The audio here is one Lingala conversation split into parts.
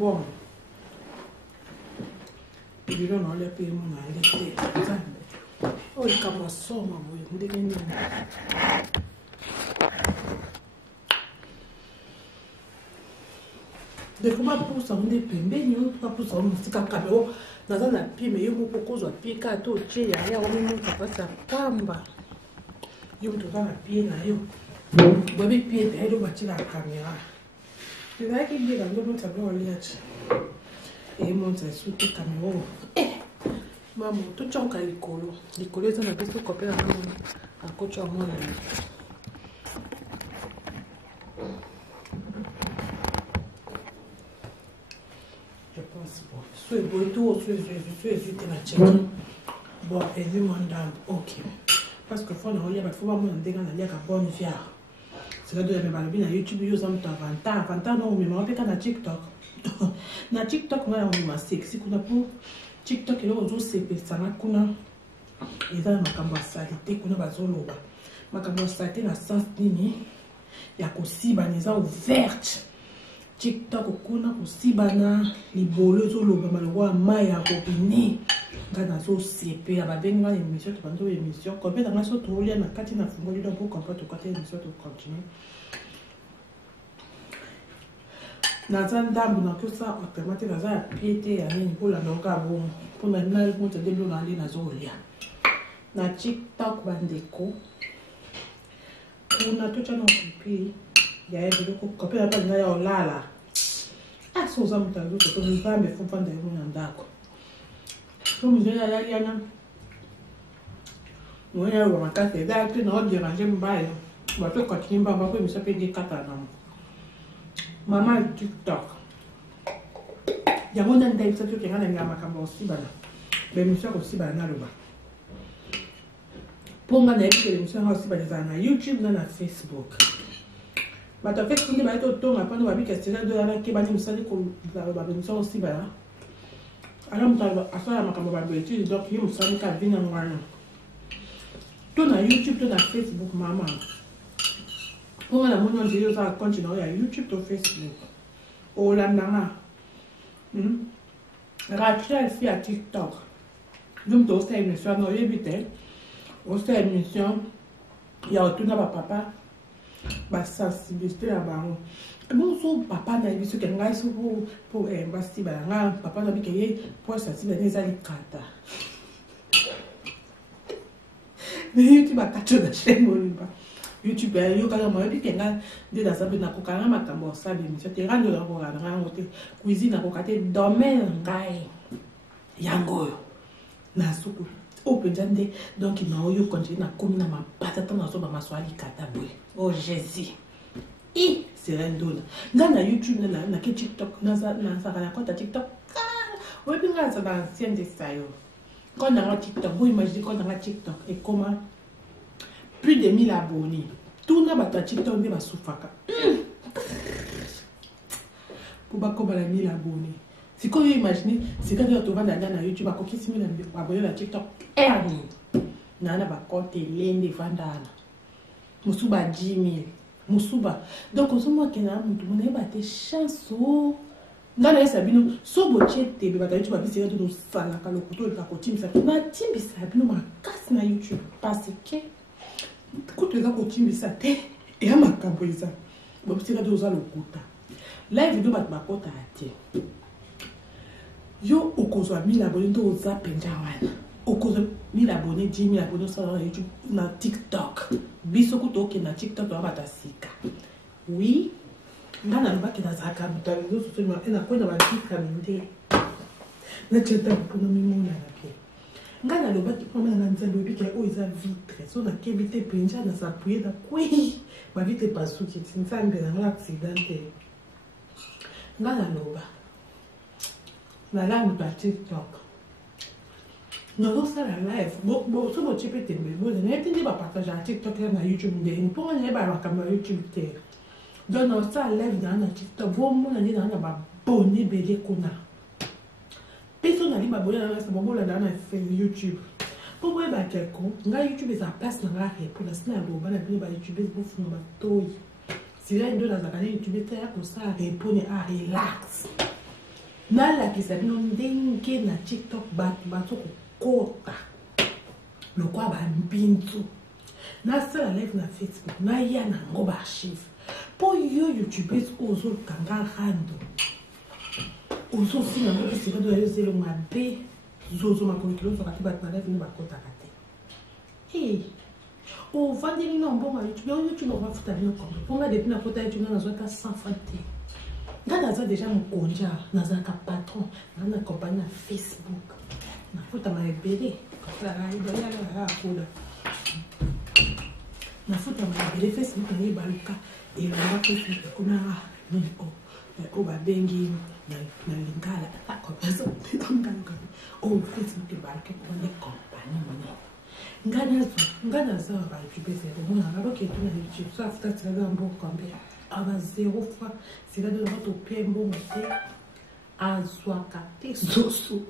Bon. You don't know the people na lete. Oh, il kama soma boy. Ndenge nini. De comment pour ça on est pembeni, on pas pour ça on sika kameo. Naza na pi me yo moko kozwa pi ka to che ya o mimo kapasa pamba. Yo to na pi na yo. Bobi pi pe do batira kamera. Tu vois qu'il dit dans le tableau liach. Et monte sur tout caméra. Maman, tout le temps likolo. Likolo est un peu plus copié à coach en moi. Je pense bon. Soit bon tout, soit la check. Bon, et vu mon dame, ok. Parce que faut il y a pas faut pas mon dégager dans la bonne fière. C'est là de la même bien YouTube yo zam ta 20 ans non mais moi pas na TikTok. Na TikTok moi on m'a sexy kuna pour TikTok elo zo sepesana kuna eza makambo ya salite kuna bazoloba makambo ya salite na sens nini ya kosiba neza ouverte TikTok kuna kosibana libolo zoloba malwa mai ya kopini ngana zo sepe ya babenga émission to bando émission kopé dans la soto olia na kati na fungoli donc pour comprendre côté émission to continuer Naza ndambu na kosa otemate naza piete ya nini pour la noka bon pour maintenant le compte de l'eau aller na zolia na TikTok bandeko kuna to chana pipi ya ebe ko kopela pa na ya olala ah so za mutazo to mvambe fupa nda yo ndako to mzee ya yana noya wa makate da tu na déranger mbayo wa to continuer ba ko mi sape de katana Maman TikTok. Il y a mon ami qui a un makambo aussi bana. Mais monsieur aussi bana loba. Pour moi, les émissions aussi bana na YouTube na Facebook. Ba ta fait ni ba to to ma pa no ba bi question de la ke bani musali ko ba émission aussi bana. Alors mta afala makambo ba étude donc yo musali ka vina ngwana. To na YouTube to na Facebook maman. Pour la monnaie de Dieu, ça continue à YouTube, to Facebook. Oh la nana. Rachel fait à TikTok. Donc, tu as une émission, non, éviter. On a une émission. Il y a tout dans papa. Bah, sensibilité là-bas. Bon, son papa n'a vu ce qu'il y a pour basti, papa n'a vu qu'il y a pour sensibiliser les alicata. Mais YouTube a 4 de chez moi. YouTube yo kala mo bi kenga de da sabe na ko kala makambo sabe mi te rando la ko ga ngote cuisine ko kate domaine ngai yango na suku open jande donc na yo continue na komi na mapata na so ba maswali kata boy oh Jésus i c'est rando na YouTube na ke TikTok na sa kana ko ta TikTok o bi nga sa ba ancien de sayo quand dans TikTok vous imaginez quand dans TikTok et comment plus de 1000 abonnés. Tout n'a pas TikTok ne va soufaka. Pour pas qu'on ait 1000 abonnés. Si vous imaginez, c'est quand tu vas dans YouTube, à qui 6 000 abonnés à TikTok, nana va compter l'un des vendana. Musuba 10 000. Musuba. Donc, on se voit qu'il y a un monde qui a des chansons. Dans les sabino, so boche te beba YouTube abi c'est de sala ka le couteau ka kotim ça. Na timbi sabino ma casse na YouTube parce que écoute les akotimbi ça te et ma campoisa. Bon c'est là doza lokuta. Live vidéo bat makota ate. Yo okozwa 1000 abonnés do za penjawana. Okozwa 1000 abonnés, 10 000 abonnés sur YouTube na TikTok. Biso kuto ke na TikTok do bata sika. Oui. Ngana mbaki na zaka mutalizo sema ena kwenda bandika minde na cheta pour mimona na ke ngana lobaki pama na nzando biki o iza vitre so na kebite penja na s'appuyer da kwi ba vitre pasuki tsinzambe na accidente ngana loba na la mu TikTok no ça la live bo so bo chepete mbe bo na etindi ba partager TikTok na YouTube nde pour ne ba kamera YouTube te. Donc, ça lève dans la TikTok. Vous m'avez dit dans la bonne belle kuna. Personne n'a dit bonne dans la bonne dans la YouTube. Pour moi, bah quelqu'un, nga YouTube est à place dans la pour la semaine où on va bien YouTube pour faire ma toy. Si là il doit dans la YouTube terre pour ça répondre à relax. nalakisa bino ndenge na TikTok bato bazokokota lokwa bambinzu nasala live na Facebook naya nango baarchive mpo yo youtubers ozokanga rando ozofina ngo esika do yozelo mabe zozo makolekelo ozoka te bato na live ne bakotaka te ovandeli na mbongo youtube obafuta bino kombe mponga depuis nakota youtube nazwaka 100 francs te nga naza deja mokonja nazalaka patron naza na compagnie na Facebook nafutama ebele akola nafutama ebele Facebook nange baluka elonga Facebook ekomaka nini o babengi na lingala o Facebook ebaluka ekoma ne compagnie monene nga naza ba youtube zero mona naloke tu na youtube so afuta tiraza mbongo kombe aba 0 fois sila de notre pembo te azwaka te soso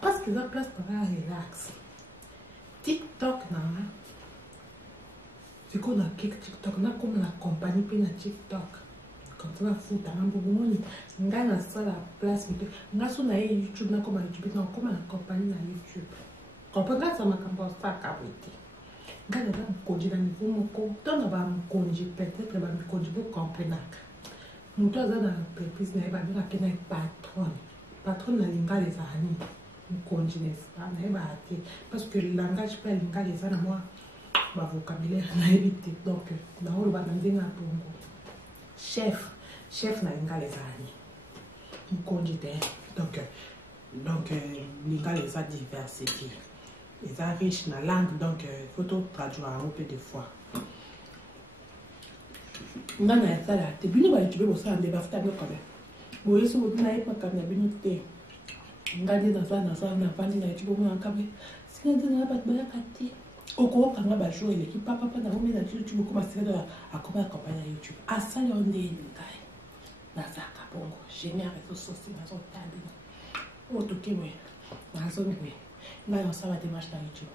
parce que la place para relax TikTok na c'est qu'on a TikTok na comme la compagnie pe na TikTok quand on a futa na mbongo moni nga na sala place mito nga so na YouTube na comme YouTube na comme la compagnie na YouTube comprendre ça makambo saka wete nga na ba mkonji na niveau moko tona ba mkonji peut-être ba mkonji pour comprendre muto aza na purpose na ba bika kena patron na linga les ani mkonji n'est-ce pas na ba ate parce que le langage pas linga les ana moi ba vocabulaire na éviter donc na olo ba ndenga bongo chef na linga les ani mkonji te donc linga les a diversité. Ils sont riches dans la langue, donc il faut tout traduire un peu de fois. On a ça là. Tu peux pas utiliser ça en débat quand même. Bon, ils sont beaucoup naïfs quand même. Bien on a dit dans ça, on a pas dit na YouTube on a quand même. Si on dit na pas de kati. Au cours quand on va jouer l'équipe papa na on met na YouTube comment c'est de à comment accompagner YouTube. À ça on est ngai. Na ça kabongo. Génial réseaux sociaux na son tabine. Oh tout qui ouais. Na so oui. Là on s'en va démarche dans YouTube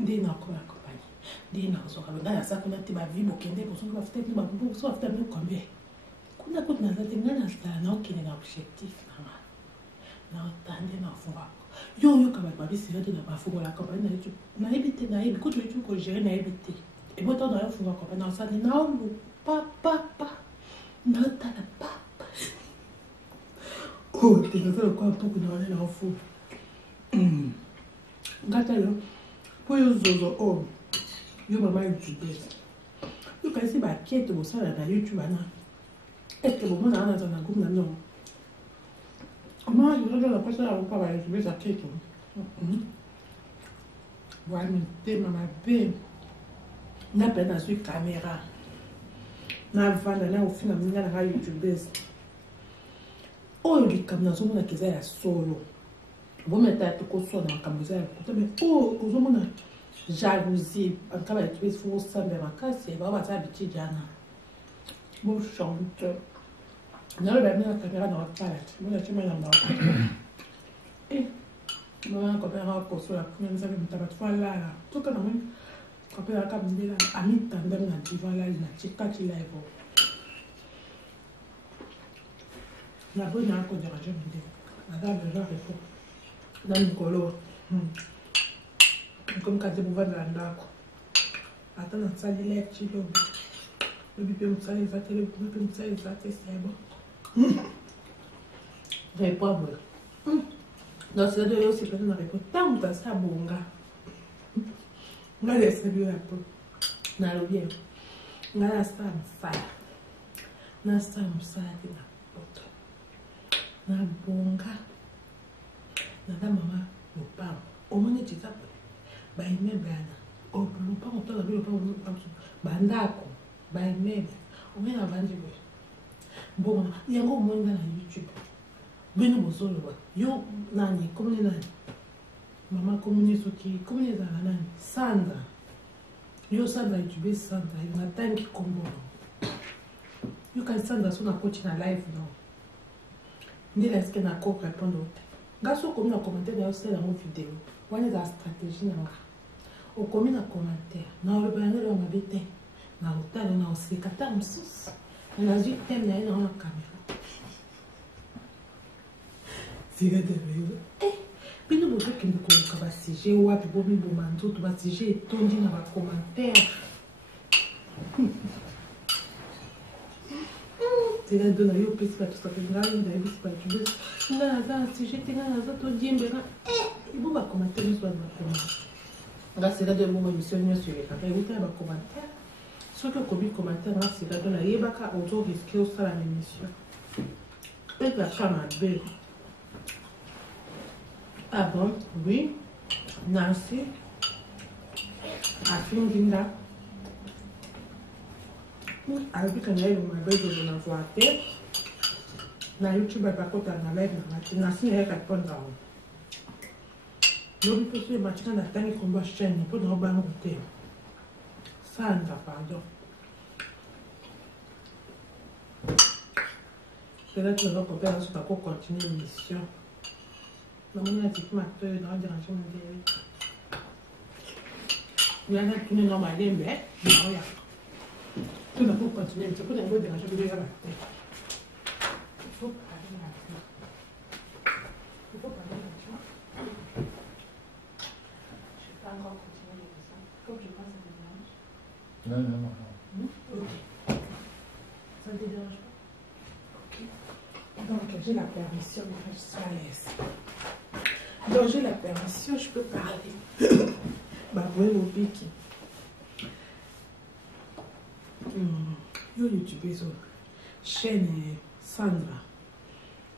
ndé na ko accompagner ndé na so ka na sa ko na te ba vie bokende ko so ka fete ni ba bo so fete ni combien kuna ko na za te ngana sta na ok na objectif na tande na funga yo ka ba bisi yo te na ba funga la campagne na YouTube na ebite na ebi ko YouTube ko gérer na ebite e bo to na funga ko na sa ni na lu papa na ta na papa oh te na so ko pour na na fu ngata yo po yo zozo yo mama YouTube yo kasi ba kiete bo sala na YouTube ana est-ce que bon na na na groupe na non comment yo zo la pesa la pa ba YouTube sa kiete wa mi te mama be na pe na sur caméra na vana na ofina minga na YouTube o yo kamna zo na kiza ya solo bon mais t'as tout console dans comme ça mais aux hommes jalousie en cas de tu faut ça mais ma casse va pas t'habituer jana bon chante na le bien la caméra dans la palette moi là tu m'as là et moi quand on a console la première fois me tabat voilà tout quand même quand on a comme là ami tandem na divan là na tikati live na bonne encore de radio madame le genre répond dans le colo comme quand tu vas dans la ndako attends na tsali lek chilo le bipé mtsali va télé le bipé mtsali va c'est bon répond donc c'est de là aussi personne répond tant que ça bonga on a laissé lui un peu na lo bien na ça mfa na ça msa na poto na bonga nada mama lopang omoni tita ba immeuble ana o lopang to la lopang bandako ba immeuble omoni na vandi bo bon yango monga na YouTube beno bozolo ba yo nani komoni nani mama komoni soki komoni za nani Sandra yo Sandra YouTube Sandra na tanki kombo yo kan Sandra so na coach na live no ndela eske na ko répondre gaso comme na commentaire na osala mo vidéo wana za stratégie nanga o comme na commentaire na le banner na mabete na utalo na osika ta msus na zi thème na caméra Tira de réseau. Bino boto kende koluka ba sujet wapi bo miboma nzoto ba sujet etondi na ba commentaire. Tira de na yo pesi ba tout ça que ngai na yebi pas tu veux. Na za sujet tinga na za to diembera. Ibo ba commentaire so ba commentaire. Nga c'est là de mo émission ni sur les canaux. Écoutez ba commentaire. Ce que comme commentaire là c'est là de na yebaka auto risquer au sala l'émission. Et la femme belle. Ah bon, oui, Nancy a fait une dinda. Avec un aile, ma belle de la voix tête. Na YouTube, elle va côté à la live. Nancy n'a pas répondu. L'homme peut se battre dans la tête comme ma chaîne, pour nous banquer. Ça, on va pardon. C'est là que nous allons continuer l'émission. Non, on a dit que ma tête est dans la direction de il y a un tourné normal, mais regarde. Tout le monde continue, c'est pour la direction de la tête. Il faut parler là-dessus. Il faut parler là-dessus. Je ne vais pas encore continuer avec ça. Comme je pense que ça te dérange. Non. Ok. Ça ne te dérange pas? Donc, j'ai la permission, mais je suis à l'aise. Donc, j'ai la permission, je peux parler. Bah, ouais, le pique. Yo, YouTube, chaîne Sandra.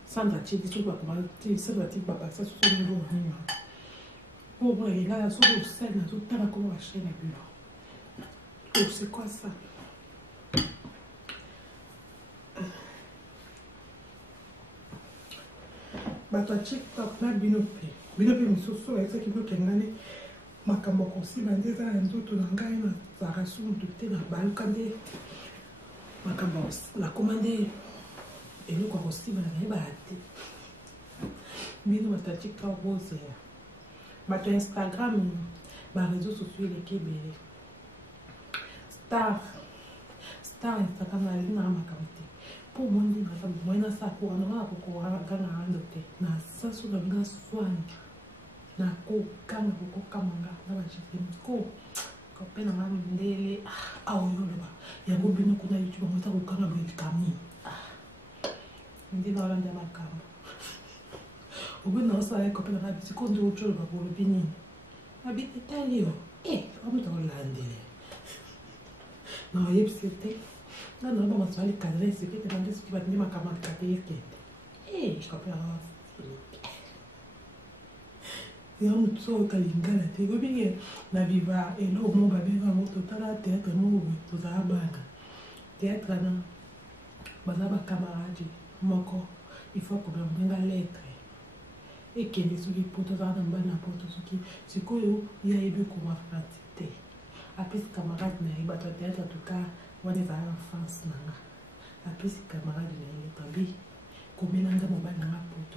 Sandra, tu dis, tu vas comment, Sandra, tu vas passer sur son niveau. Pour moi, il a sur le scène, tout le temps, comment la chaîne est bureau. Oh, c'est quoi ça? Bato TikTok na binope misusu ezaki bokengane makambo kosiba nde eza na nzoto na ngai na zaka suntu te na baluka nde makambo nakoma nde eloko ya kosiba na nayebaka te bino bato ya TikTok bozela bato ya Instagram bareseau sociaux eleki ebele star Instagram naleli na makambo te pour moi, je suis en train de faire non, non, ma soeur, les cadres, c'est que tu demandes ce qui va tenir ma camarade capée. Eh, je comprends. Et on nous sort au Kalingala, tu vois bien, la viva, et là, mon babé va monter au théâtre, mon tout ça, théâtre, non, bazaba camarade, mon corps, il faut que je me lettre. Et qu'il y ait des potes, dans le ban, n'importe ce qui, c'est quoi, il y a eu comment faire. Après, ce camarade, il va au théâtre, en tout cas. On est en France, après ces camarades de l'établi, comme il y a un mobile dans la porte,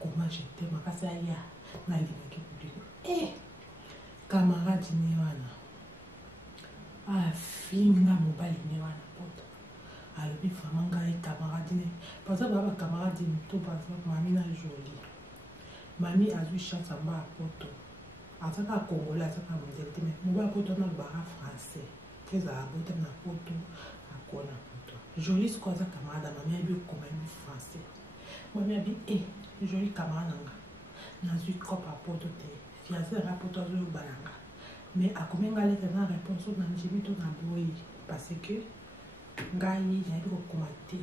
comment j'étais, ma casse aïe, n'a pas camarade Néwana. Ah, fille, n'a mobile Néwana porte. Alors, il faut manquer camarade. Parce que ma camarade dit, tout par exemple, mamie n'a jolie. Mamie a eu chance à ma porte. À ça, à Congolais, à ça, à modalité, mais mon porte dans le bar français. Qu'est-ce que tu as na poto à quoi na poto jolie ce qu'on a camarade ma mère lui comme un français ma mère dit jolie camarade na zui cop à poto te fiancé na poto zo balanga mais à combien galé na réponse na njibi to na boy parce que ngai na ko commenter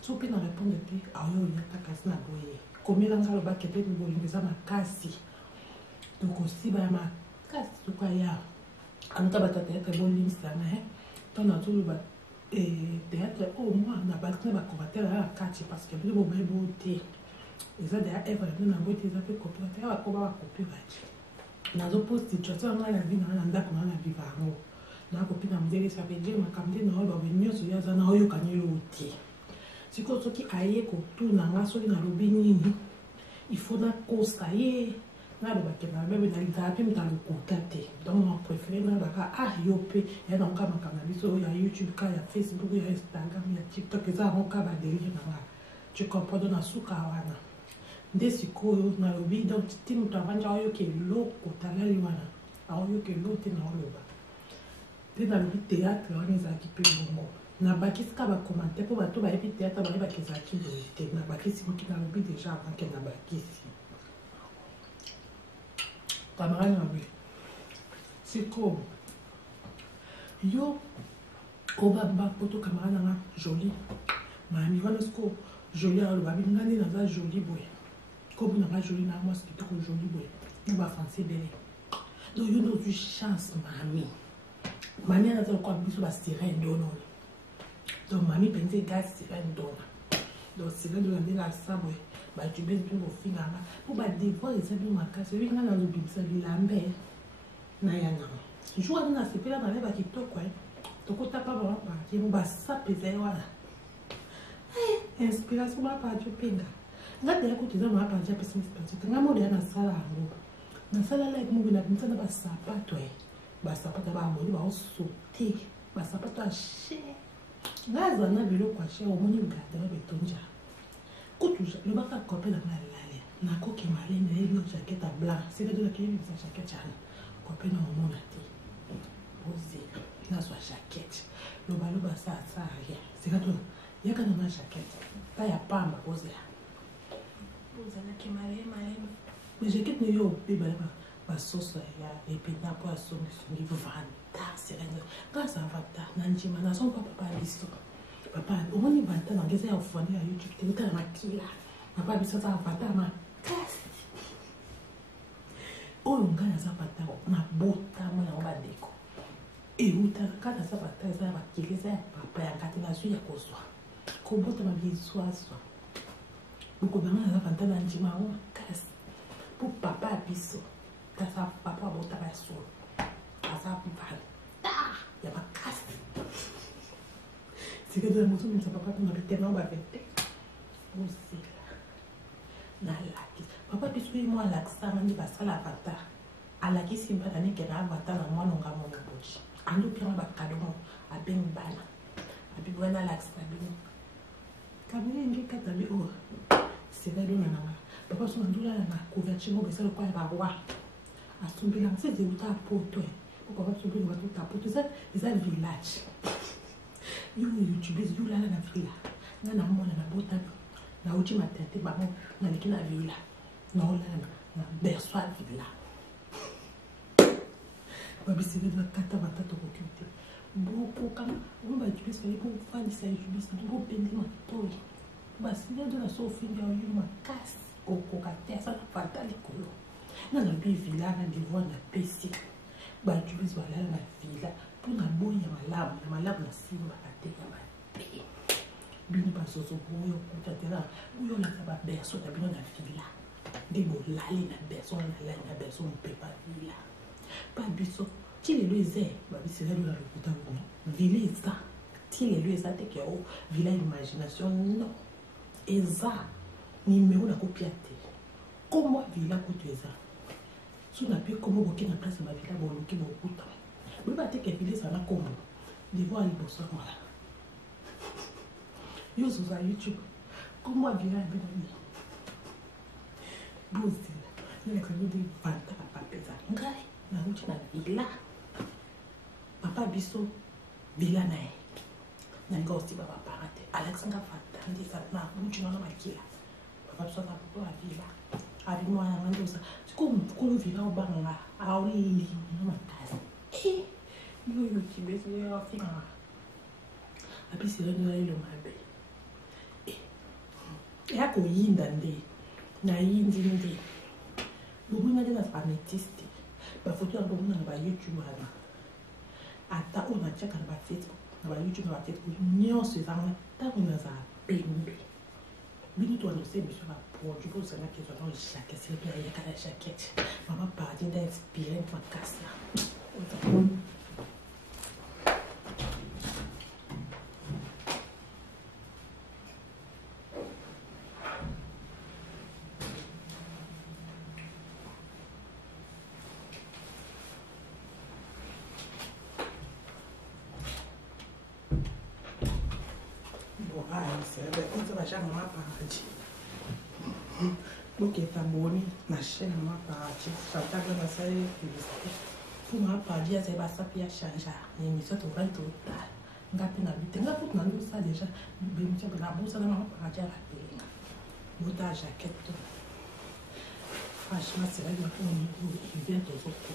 so pe na répondre te ayo ya ta kasi na boy combien ngalo ba kete ni bolingeza na kasi donc aussi ba ma kasi to kwa ya anta bata théâtre bon ligne ça mais ton autour ba théâtre au moins na balcon ba commentaire à kati parce que le bon beauté ils ont déjà ever na beauté ça fait copier ba ko ba copier ba na zo post situation na la vie na ndako na vivre ngo na copine na mdele ça veut dire makamde na ba venir so ya na oyo kanyelo uti siko soki aye ko tu na nga so na lobi nini il faut na kostaye na ba kena bebe na litapi mtalo kontate donc mon préféré na ba ah yope ya na kama kama biso ya YouTube ka ya Facebook ya Instagram ya TikTok za ronka ba délire na tu comprends na suka wana nde sikoyo nalobi donc ti moto avandi aoyoka eloko talali wana aoyoka eloko te na oloba te nalobi théâtre wana ezalaki mpe bongo nabakisi ka bacommentaire mpo bato bayebi théâtre bayebaki ezalaki boye te nabakisi moki nalobi déjà avant ke nabakisi camarade nabe sikoyo yo obamba poto camarade nanga joli mami wana sikoyo joli aloba bingani naza joli boye comme nanga joli na mwasi kitoko joli boye na bafrançais ebele donc yo nozwi chance mami anaza lokwa biso basirene donono donc mami mpenza ega sirene dona donc sirene dona ndenge asa boye batubesi mpe kofinganga mpo badevor eza bino makasi oyebi nga nazobimisa bilambe na ya nango jour wana nasepela maleba kitoko tokota pa bamapakemo basape eza ye wana inspiration mapadio mpenga nga tela kuti eza mapadio apesa inspiration te nga mode ya nasala yango nasala like movi na bimisa na basapato basapato baboli baosote basapato ashe nga aza na biloko ashe omoni gardema betonja kutu lobaka kope na malale nakoki malene nayebi yo jaquette a blanc sekadolakeyebi bisa jaquette yana kope na omona te ozela nazwa jaquette lobaloba sa rien sekadola yaka na ma jaquette ta ya pamba ozela ozalaki maleme mais jaquette ne yo obebala basoso ya epina mpo asongisongi vanta serene grâce à vanta na njima nazompa papa biso papa omoni vanta nange eza ya ofande ya youtube te otala makila papa biso aza vanta ya makasi oyo ngai naza vanta nabotama yango bandeko eutaka kaka aza vanta eza ya makila eza ya papa ya ngati nazwi ya kozwa kobotama bizwazwa bokobanga naza vanta na njima yango makasi mpo papa ya biso tasa papa abotama ya solo aza vanta ya makasi sikedola moto mimisa papa mpona bitema bavete ozela nalakisi papa biso ye mwa alakisanga nde basala avatar alakisi mbana nekena avatar na mwana onga mona boji andopianga bakadomo abengi bana abibi wana alakisa bino kamere enge katabi oyo sekadona nanga papa so mandolala na couverture ngo besala kwa ya baroi asombelanga se ezeuta poto po papa sombelanga batota poto eza village yo youtubese yo lala na villa nga na mona na botami nauti matete bango naleki na villa naolala na berso ya villa babisele bakata batata koki te bokokanga oyo bayoutubese baye bofandisa youtubese bopende matoi basile do na so ofingi oyo makasi okoka te asala fata likolo nga nalobi villa na devoir na pesi bayoutubese balala na villa mpona boya malamu na simba ateka mabe bino bazozo boyo kuta tena oyo olaka baberso na bino na villa nde bolali na berso nalali na berso mopepa villa pa biso ti lelo eza babisela lelo na lokuta ngono villa eza ti lelo eza teke o villa imagination non eza nimero nakopia te kombo villa kutu eza so na mpe kombo boke na place ya bavilla boluki bokuta boyeba teke villa ezala kombo devoir liboso mala yo ozoza youtube kombo villa ya benani bozela nelekayode vanta papa peza ngai nauti na villa papa biso villa na ye nalinga osiba bapara te alexanga vanta ndeza na uti nana makila papa biso aza papa ya villa abimwana nga ndoza sikolo villa obanga aolili makasi yoyo kibesi yoafinganga abisilano yelo mabe yakoyinda nde nayindi nde bobwima nde na ametiste bafoto yango bomonana bayoutube wana ata oyo natiaka na bafacebook na bayoutube na bafacebook nyonso ezanga ntango nazala pembe bino toanose biso baproduit bozangaki ezwana jaquette sepe ayaka ya jaquette mama paradis nda inspiré makasi Donc, est abonné à la chaîne de ma partie. J'attends que ça ait publicité. Pour ma partie, c'est pas ça qui a changé. L'émission est ouverte total. Ngapi na bite. Ngapi na ndo ça déjà. L'émission de la bourse, ça m'a partie à la télé. Bota jaquette. Franchement, c'est vrai que il vient de l'autre côté.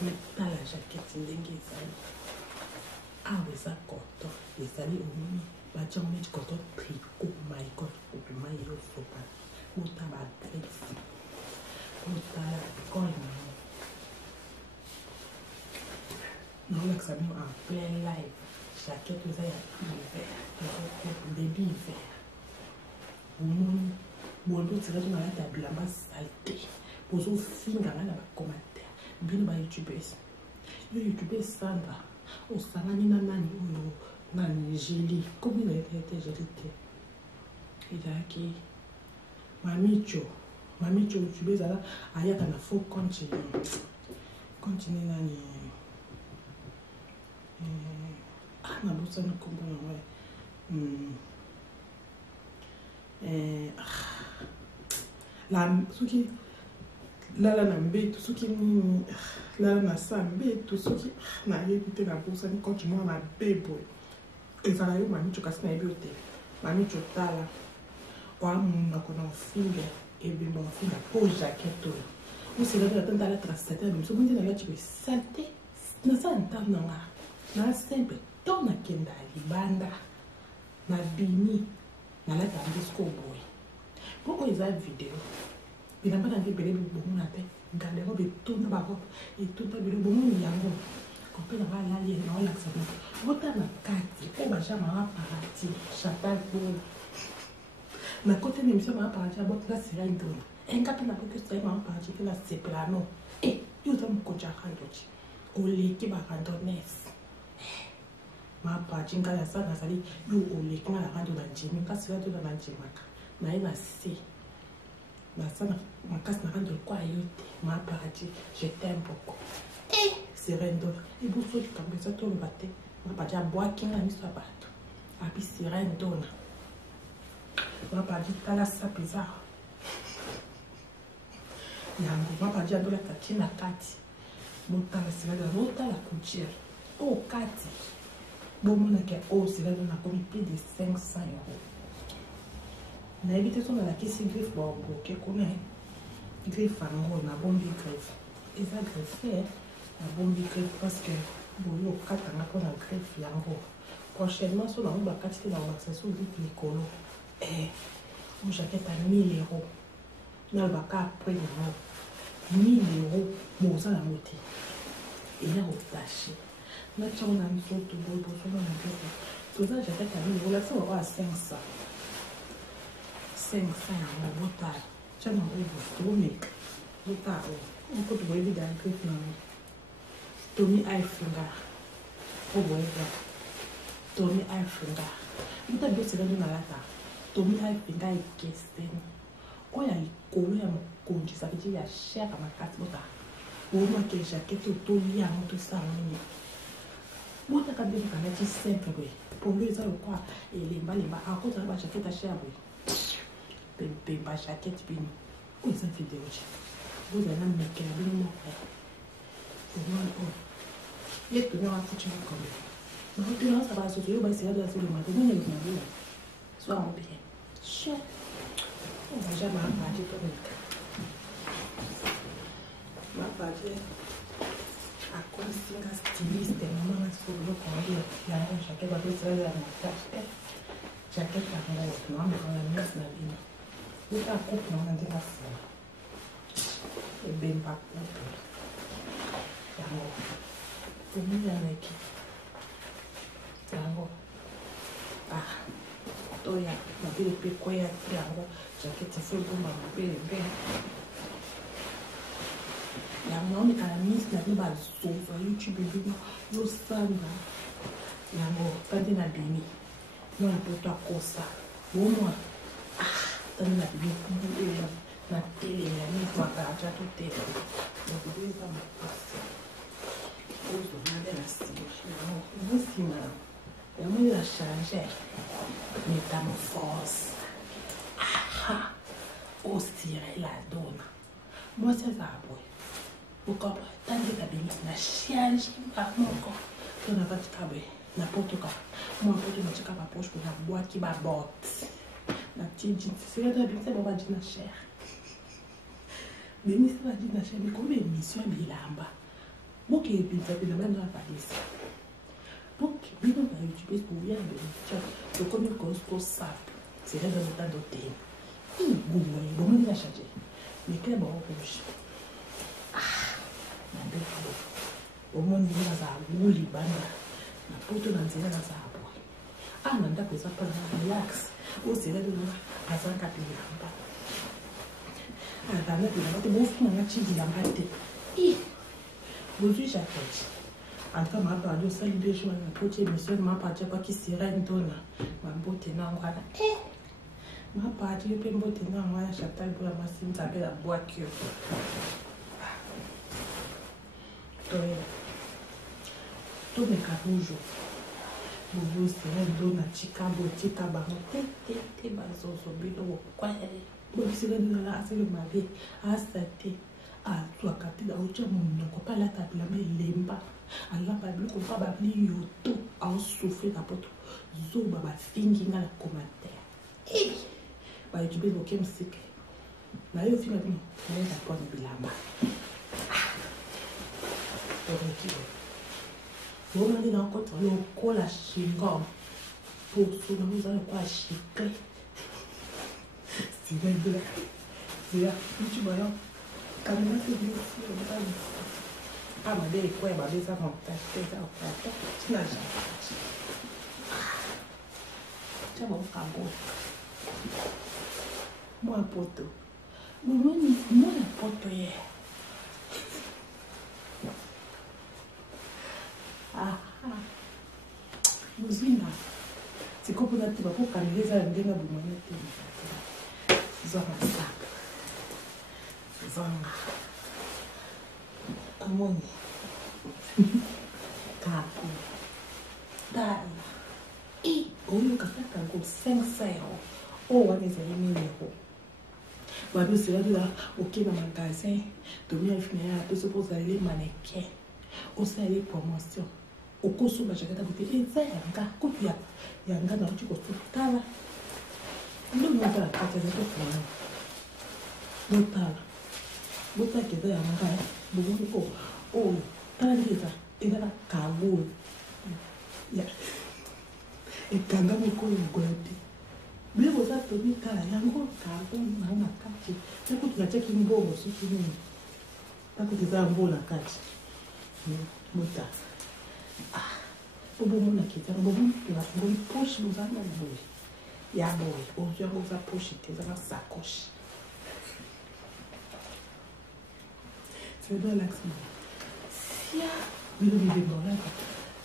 Mais dans la jaquette, il est ça. Ah oui, ça coton. Les salés au milieu. Bah, tu as mis du coton tricot. My God, au plus mal, il y a au sopa. Bota ma greffe. Bota la colle. Non, là, ça nous en plein live. Jaquette, vous avez un débit vert. Bon, c'est là que la table là-bas saleté. Pour son film, dans la commentaire. Bien, bah, YouTubers. YouTubers, Sandra. Au Samani, Nani, Gélie. Comment il a été Gélie? Il a qui? Mamicho, YouTubers, là, il y a un faux continuer. Continuer, Nani. Ah, ma bosse, nous comprenons, ouais. La suki la na mbeto suki la na sa mbeto suki na yebite na bosa ni quand moi na bebo ezala yo mami chokasi na yebi mami chotala wa muna kona finga ebe mo finga po jaquette ou c'est là que tanta la tracette même so bonde na la chibe salté na sa ntana na simple ton na kenda libanda na bini na la disco boy. Pourquoi ils ont une vidéo? Il n'a pas d'envie de faire bon na tête. Garder robe et tout na robe et tout na vidéo bon ni yango. Quand on va aller dans l'accent. Vota na kati, o ba jama wa parati, chatal pour. Na côté de monsieur ma parati a bot la sera indona. Engapi na côté c'est ma parati que la c'est plano. Eh, yo tam ko jakandochi. O le ki ba randones. Ma parati ngala sana sali yo o le ki na rando na jimi, ka sera to na jimaka. Na ina si. Ma sana ma casse na rando quoi yote. Ma parati, je t'aime beaucoup. Eh, c'est rando. Et vous faut que comme ça tout le baté. Ma parati a boire qui na mi so bato. Abi c'est rando na. Ma parati tala sa bizarre. Yango ma parati ando la katina kati. Mota c'est là mota la couture. Oh kati. Bon mon que oh c'est là on a commis plus de 500 €. Na évité son dans la caisse griffe bon que connaît. Griffe en na bombi griffe. Et ça griffe na bombi griffe parce que bon yo kata na pour la griffe yango. Prochainement sur la on va katika na accessoire griffe likolo. Une jaquette à 1000 €. Na ba ka après 1000 €. Bon ça la moitié. Et là au taché. Na tchon na mi so to bo so na griffe. Tout ça jaquette à 1000 €. Là ça on va à 500. 500 € botal. Tchon na bo to make. Botal. On peut trouver des griffe na. Tommy Ifinger. Oh boy. Tommy Ifinger. Muta bese là na lata. Tommy Ifinger ikesteni. Oya ikolo ya mokonji ça veut dire ya cher à ma carte bota. Uma que jaquette to lia moto ça nini. Bota ka bele kana ti simple boy. Pour lui ça quoi et les balles ba a côté ba jaquette à cher boy. Pe ba jaquette bini. Où ça vidéo. Vous allez me mettre la bini mo. Il est tenu à foutre comme donc là ça va se faire bah c'est là de la sur le matin on est bien soit en bien cher on va jamais partir pour le ma partie à quoi c'est un styliste maman sur le coin là chacun va faire ça la montage chacun va faire le nom dans la mise la ligne il faut couper on a déjà fait et ben pas couper Tommy avec yango toya mabele pe koya yango jaquette fo bomba mabele be yango on est à la mise na ba so YouTube bino yo sanga yango tande na bini no poto akosa bomwa tande na bini na télé na ni kwa kaja to télé donc deux ans vous il a changé métamorphose osira la dona. Moi c'est ça boy. Pourquoi tant que ta béni na charge pas encore. On a pas de cabé. N'importe quoi. Moi pour te mettre pas poche pour la boîte qui va botte. La petite jeans, c'est la bien c'est pas jeans cher. Mais c'est pas jeans cher mais comme émission bilamba. Bon qui est bien ça bien dans la palisse. Donc, bien dans la YouTube pour bien bien. Je connais cause ça. C'est là dans le temps d'hôtel. Bon, on a changé. Mais quel bon rouge. Ah, ma belle. Au moins, il y a ça, wouli banda. Na poto na nzela na ça. Ah, nanda ko ça pas relax. Au c'est là de la azanka pilamba. Ah, dans la pilamba, bon fou na chizi la mbate. Aujourd'hui, j'appelle. En tout cas, ma parole, ça libère joie na poche monsieur ma partie pas qui sera une donna. Ma beauté na ngwana. Ma partie peut beauté na ngwana chata pour la machine ça la boîte que. Tout mes caroujo. Bobo sera une donna chica botica bango te bazozo bilo kwa. Bobo sera une la c'est le mari à cette à toi capté dans autre monde ko pas la table la lemba. Allah babli ko fa babli yoto au souffler na poto zo baba fingi na commentaire ba YouTube bo kem sik na yo fina bino na ya kwa bilamba on a dit encore le cola chingom pour ça nous allons quoi chic c'est bien de là c'est là tu vois là quand on fait bien ah, ma belle, quoi, ma belle, ça va tu n'as jamais. Tu as mon cabot. Moi, un poteau. Moi, un poteau hier. Ah, nous y là. C'est comme on a dit, pour calmer ça, on a dit, Zonga. Amoni. Capo. Dai. E o café go 500 €. Oh, on est allé numéro. Babi c'est là OK dans magasin. Domia finir à tout pour aller mannequin. Au salé promotion. Au koso ba jakata bote ça yanga kopia yanga na uti ko tala. Ndo mo ta ka tete to fona. Botala. Bota que da yanga. Bugu oh tandika ina kabu. Ya. E kanga mo ko ngoti. Bibo za to bita yango kabu na kati. Siko tunacheki mbongo sisi nini. Tako tiza mbona kati. Bota. Ah, bobo mona kita bobo na bobo push boza na bobo. Ya boy, o já boza push teza na sacoche. C'est dans l'accent. Si ya bilo bibemba là.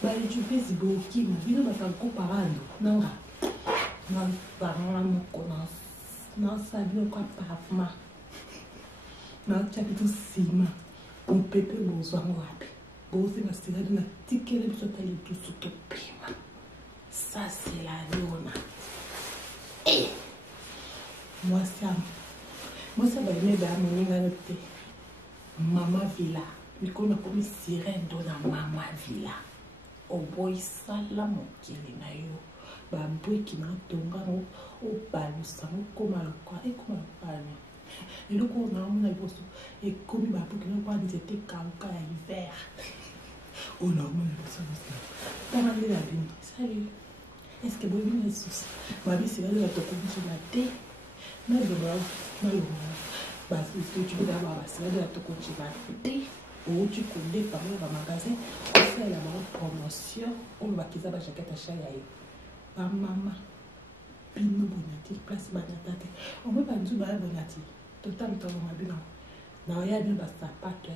Ba YouTube ziboki ma bilo batanko parando. Nanga. Na parana moko na sabio kwa pavement. Na chapitu sima. On pepe bozo wapi. Bozo na stila na tikele biso tali tusu to pima. Ça c'est la lona. Eh. Moi ça ba me ba moninga note. Mama Villa. Mi kona comme sirène dans Mama Villa. O boy sala mokili na yo. Ba boy ki na tonga o balusa koma lokwa e koma pani. Et le coup, on a un bosso et comme il va pour que nous pas des étés kauka hiver. Oh non, on a ça. Pas mal de la vie. Salut. Est-ce que vous avez une sauce? Ma vie, c'est là de la tocobie sur la thé. Mais le mal. Bah, si tu veux d'abord, c'est là de la tocobie sur la thé. Ou tu connais par le magasin. On fait la promotion. On va qu'ils aient la jaquette à chayaï. Bah, maman. Pino bonati, place banatate. On veut pas nous battre bonati. Total temps mabina na ya bien basa pato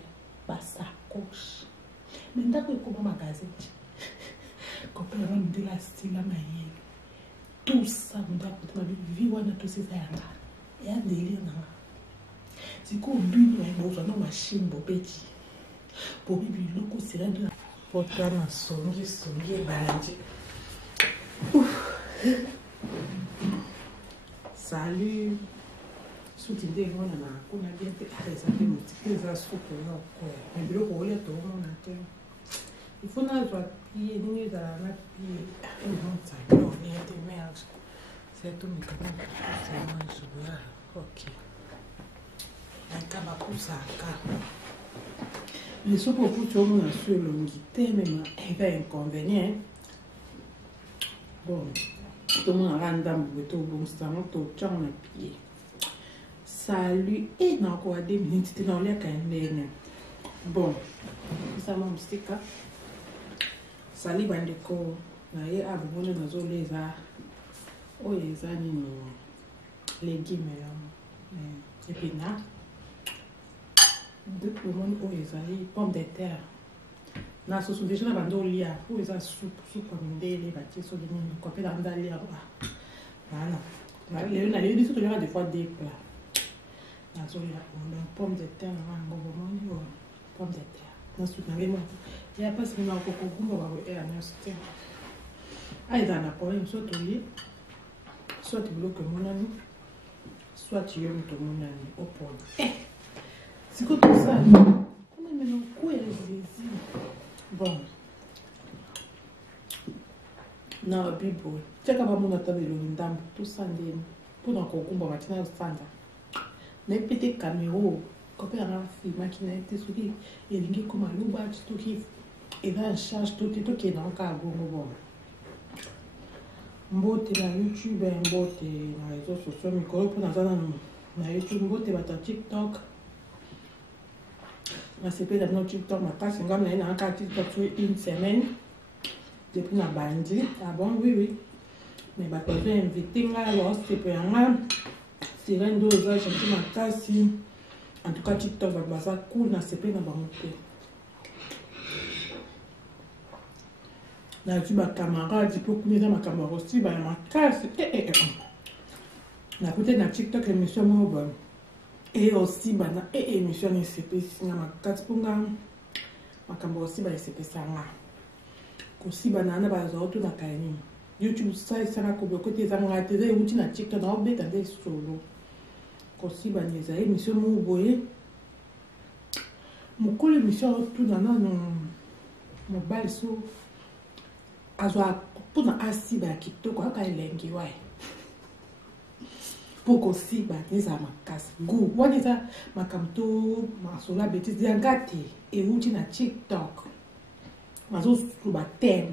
basa coche mais ndako ko magasin ko pela même de la style la maye tout ça ndako to vie wana to c'est yanga ya délire na c'est ko bino ya bozo na machine bopeti po bibi loko sera de potana songi balanje. Salut. suti nde ngona na kuna bien te areza pe multiple za soupe na ko mais biloko olia to mona te il faut na zo pied ni za na pied non ça non ni de merde c'est tout mais quand même c'est moi je vois ok akaba kusaka mais so pour tout mona sur longi te même eva inconvénient bon tout le monde randa mbuto bon ça mon to tchon na pied. Salut et non quoi 2 minutes t'es dans l'air quand même bon ça m'a mstika salut bandeko na ye abonne na zo leza o leza ni légumes et puis na deux pommes o leza li pommes de terre na so so déjà na bando lia o leza soupe comme ndele ba ti so de ni ko pe dans lia voilà na les dit tout des fois des plats. Pomme de terre, pomme de terre. Non, c'est pas vraiment. Il n'y a pas ce que nous avons fait à l'université. Il y a un problème, soit tu lis, soit tu bloques mon ami, soit tu aimes ton mon ami au point. C'est quoi tout ça? On est maintenant quoi les bon. Non, Bibo. Tu as qu'à mon attendre le ndam, tout ça, pour dans le concombre, maintenant, standard. Na pété caméra quand on a filmé qui n'a été souris et lingué comme un loup tout qui est en charge tout qui est dans le cas bon mbote na YouTube mbote na réseaux sociaux mikolo pour na YouTube mbote bata TikTok na c'est pas dans TikTok ma passe ngam na un cas TikTok sur une semaine depuis na bandi ah bon oui mais bah quand j'ai invité là alors c'est pour un c'est un dosage un peu makasi en tout cas TikTok va ça cool na CP na bango na tu ba camarade pour connaître ma camarade aussi ba makasi na peut-être na TikTok émission mo bon et aussi ba na émission ni CP na makasi pour nga ma camarade aussi ba CP ça nga ko si ba na ba za auto na kaini YouTube ça ko côté za nga télé outil na TikTok na obeta des solo aussi baneza émission mo boye mokolo émission tout dans no balso azwa pona asiba kitoko aka elengi wae poko siba neza makasi go waniza makamto masola bêtise yangate e uti na TikTok mazo suba tem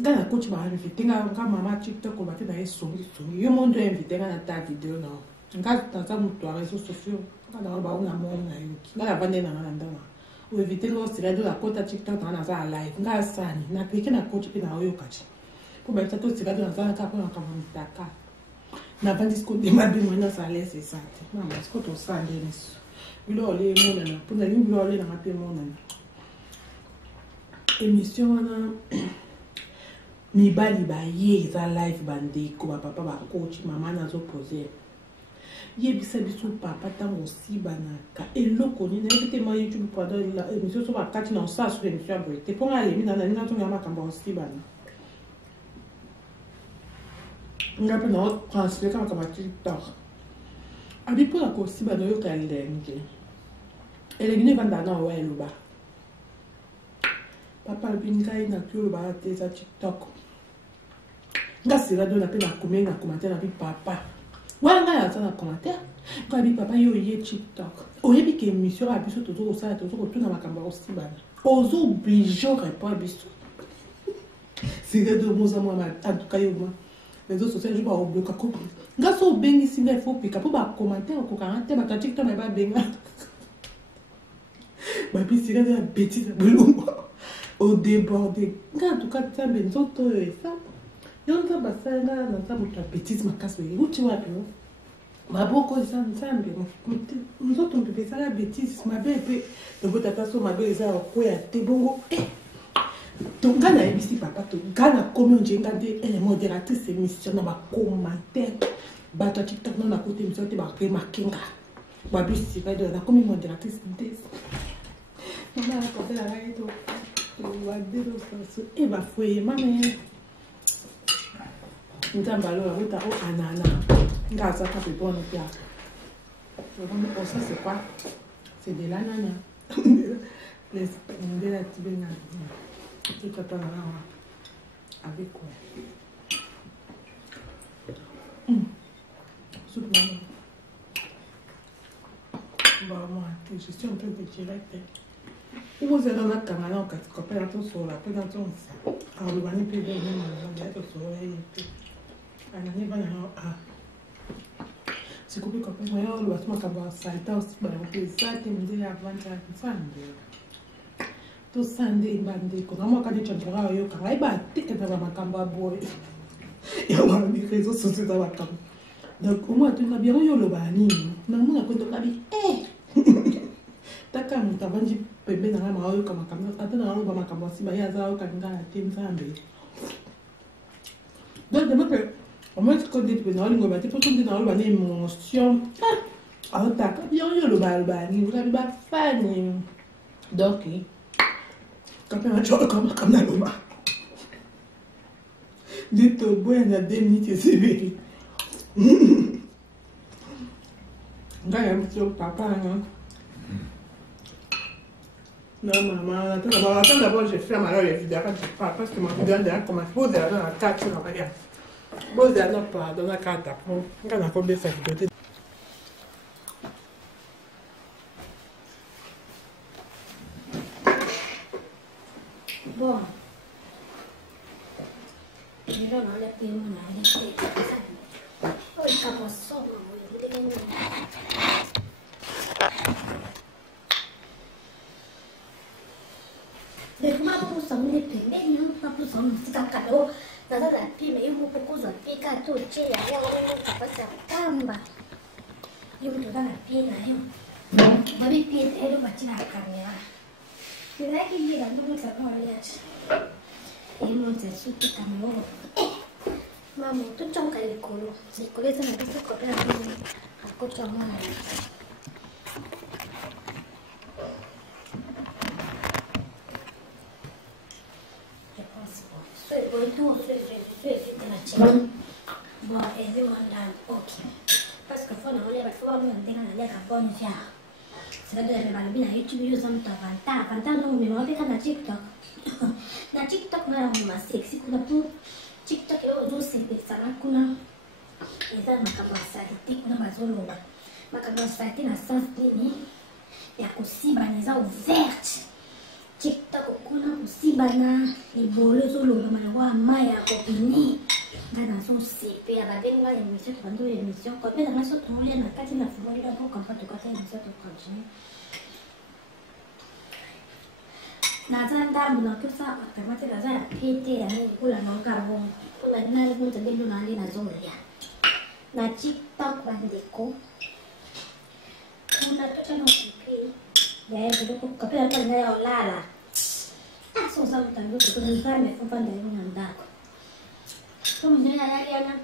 ngana coach ba invité nga mama TikTok ko batena esongi yo mondo invité nga ta vidéo non nga tata mutu a réseaux sociaux kana ba una mona yoki nga vande na ndana o éviter lo sira de la kota TikTok na za live nga sani na cliquer na coach pe na oyo kachi pour ba tato sira de na za ka na ka mutaka na vandi sko de mabi mona sa laisse ça na ma sko to sande niso bilo le mona na pour na bilo le na mapi mona émission na mibali ba ye za live bande ko ba papa ba coach mama na zo poser yebisa biso papa tango si banaka eloko ni na yebite mo YouTube pendant la émission so ba kati na sa sur émission abonné pour aller mina na nina to ngama kamba si bana ngape na transfert kama TikTok abi pour la ko si bana yo ka lenge elengine banda na wa eluba papa bingai na tulo ba te za TikTok ngasi radio na pe na commentaire na bi papa wanga ya tsana commentaire kwa bi papa yo ye TikTok oyebi ke émission a biso toto osala toto ko na makamba aussi bana ozo obligé répondre biso c'est que de moza moi en tout cas yo moi les autres sociaux je pas obloka ko ngaso bengi singa il faut pika pour ba commentaire ko karante ba TikTok na ba benga ba bi c'est de la bêtise belongo au débordé en tout cas ça ben zoto ça yonza basanga na sabu ta bêtise makaso yi uti wapi maboko ça nsambe nzoto mpepesa la bêtise mabepe donc tata so mabe za ko ya te bongo donc gana ebisi papa to gana comme njenga de elle modératrice émission na ba commentaire ba ta TikTok na côté émission te ba remarkinga ba bisi ba de na comme modératrice de na ko de la radio wa de lo so e ba foi mame nzambalo ya weta o anana ngaza ka pe bona pia Oh, ça c'est quoi? C'est de l'ananas. De la tibéna. Tout à avec quoi? Soupe d'ananas. Bon, moi, je suis un peu de direct. Vous êtes dans la caméra, quand tu copies ton sol, après dans ton sang. Alors, le banni peut donner un peu de soleil. Un année, c'est coupé comme ça. Mais là, le bâtiment qui a salté aussi, on peut ça, tu me dis avant de faire ça. Tout ça, on bande. Quand on a dit que tu as eu, quand on a dit que tu as eu un boy. Il y a des réseaux sociaux dans la caméra. Donc, au moins, tu as bien eu le banni. Non, on a compté la vie. Taka mutabanji pembe na ngama ayo kama kamera ata na alo bama kama si baya zao kaninga na team zambe donc demain que au moins quand dit que na alo ngoma te pour dit na alo bana émotion ah taka bien yo lo ba ni ba fani donc quand on a joué comme na loma dit to boy na 2 minutes c'est vrai ngaya mtio papa hein. Non, maman, attends d'abord, je ferme alors les vidéos quand je parle parce que ma vidéo a déjà commencé. Vous êtes dans la carte, on va dire. Vous êtes dans la carte après. On a combien de vidéos? Bon. Je vais enlever mon avis. Oh, il a pas ça, để mà bố sống để tiền đấy nhá, mà bố sống chỉ cả cả đâu, là rất là khi mà yêu bố cô rồi khi cả tuổi trẻ là yêu cả phải sẽ cam mà yêu tụi ta là khi là yêu, mà biết khi thế đâu mà chỉ là cả nhà, thì lấy cái gì là bố sẽ nói liền, em muốn sẽ suy cái cam luôn, mà một chút trong cái cổ luôn, chỉ có cái gì là cái cổ là cái gì, cổ trong này. Bon, everyone done okay. Parce que faut nous les fois nous on a les bonne faire. C'est de la balbina YouTube yo sam ta vanta no me mo te na TikTok. Na TikTok na ma sexy kuna tu TikTok yo zo se sana kuna. Eza makabasa kuna mazolo ba. Makabasa na sens ni ya kusiba neza ouverte. TikTok kuna kusiba na ibolo zo lo ma wa maya ko ini. Ngana so sipe ya babenga émission quand émission quand même dans ce temps là na kati na football là pour comprendre quoi c'est émission de continue na zanda mna tout ça kama tena za pete ya ni kula na ngabo kula na ni mtu ndio na ali na zoria na TikTok bandeko kuna toto na sipe ya ndio kwa pia kwa ndio lala so sa mtango tukuzama mefupa ndio ndako. Không như là đây nha.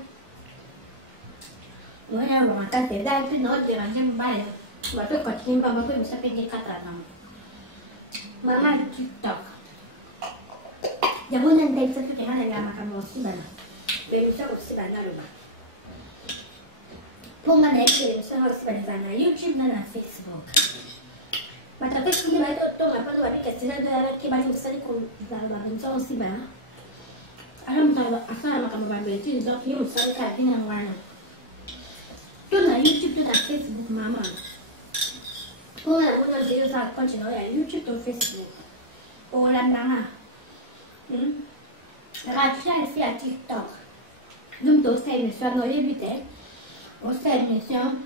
Bữa nào mà ta sẽ đây cái nói chuyện là nhân bài và tôi còn chim vào tôi sẽ đi cắt là nằm. Mà mai TikTok. Giờ muốn lên đây sẽ cái này là mà cầm một xí bàn. Để sẽ một xí bàn nào mà. Không mà này thì sẽ học xí bàn là YouTube là Facebook. Mà ta cái gì vậy tôi mà bắt đầu đi cái xí bàn là cái bài sẽ đi cùng là mình cho xí bàn. Alam tahu asal makan barbecue itu dia usah kayak yang mana. Tu na YouTube tu na Facebook mama. Orang dia usah kau cina ya YouTube tu Facebook. Orang mana? Rakyat via TikTok. Nous tu sais émission nous éviter. On sait émission.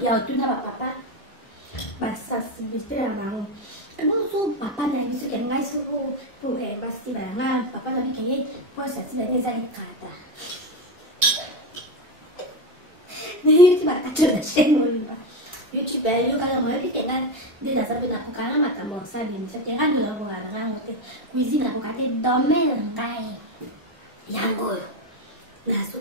Ya tu na papa. Basta sensibilité la maman. Emang so papa na bisu yang ngai so pro basti barang papa na bikin puasa sih dari zari kata. Ni itu bakat tu channel ba. YouTube yo kalau mau bikin kan dia dasar benar aku kalau mata mau sabi misalnya kan lo bukan orang itu cuisine aku kata domain kai. Yang go. Nah so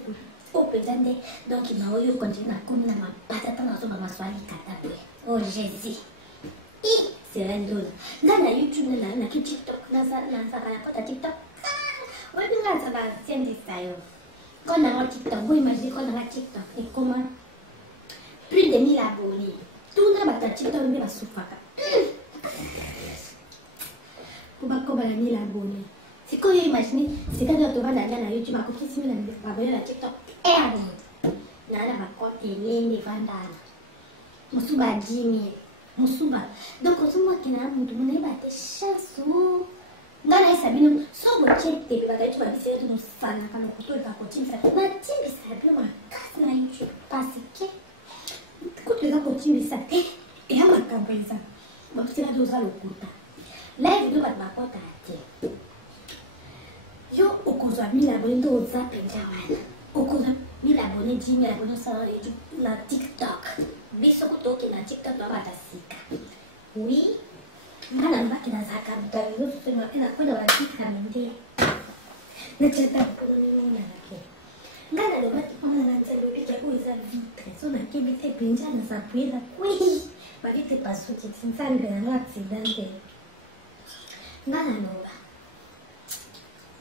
open jande donc mau yo continue aku nama pada tengah so mama swali kata tu. Oh Jésus. C'est rien de l'autre. Là, la YouTube, là, la TikTok, là, ça, va pas ta TikTok. Ah, ouais, là, ça va, c'est un détail. Quand on a un TikTok, vous imaginez qu'on a un TikTok, et comment plus de 1000 abonnés. Tout le monde a TikTok, mais la soufaka. Pour pas qu'on ait 1000 abonnés. C'est quand imagine, c'est quand tu vas dans YouTube, à côté de 6 000 abonnés à TikTok. Et abonnés. Nana va compter les vendeurs. Musuba Jimmy. Musuba. Donc, on se voit qu'il y a un monde qui a des chasses. Ngana isa bino so bo chete bi bagaji ba bisere to sana kana kutoka ko chimisa na chimisa bi ma kasi na YouTube parce que kutoka ko chimisa e ama kabisa ba bisere to za lokuta live do ba kota ate yo okozwa 1000 abonnés to za penja wana okozwa 1000 abonnés 10 000 abonnés sa na TikTok biso kutoka na TikTok ba tasika oui. Ngana mbaki na zaka mtayo sema ina kwenda watika mende na chata kuna nake ngana ndo mbaki kama na tendo bika kuiza vitre so na kibite pinja na sapuela kwi bakite pasuti sinsani na accident ngana ndo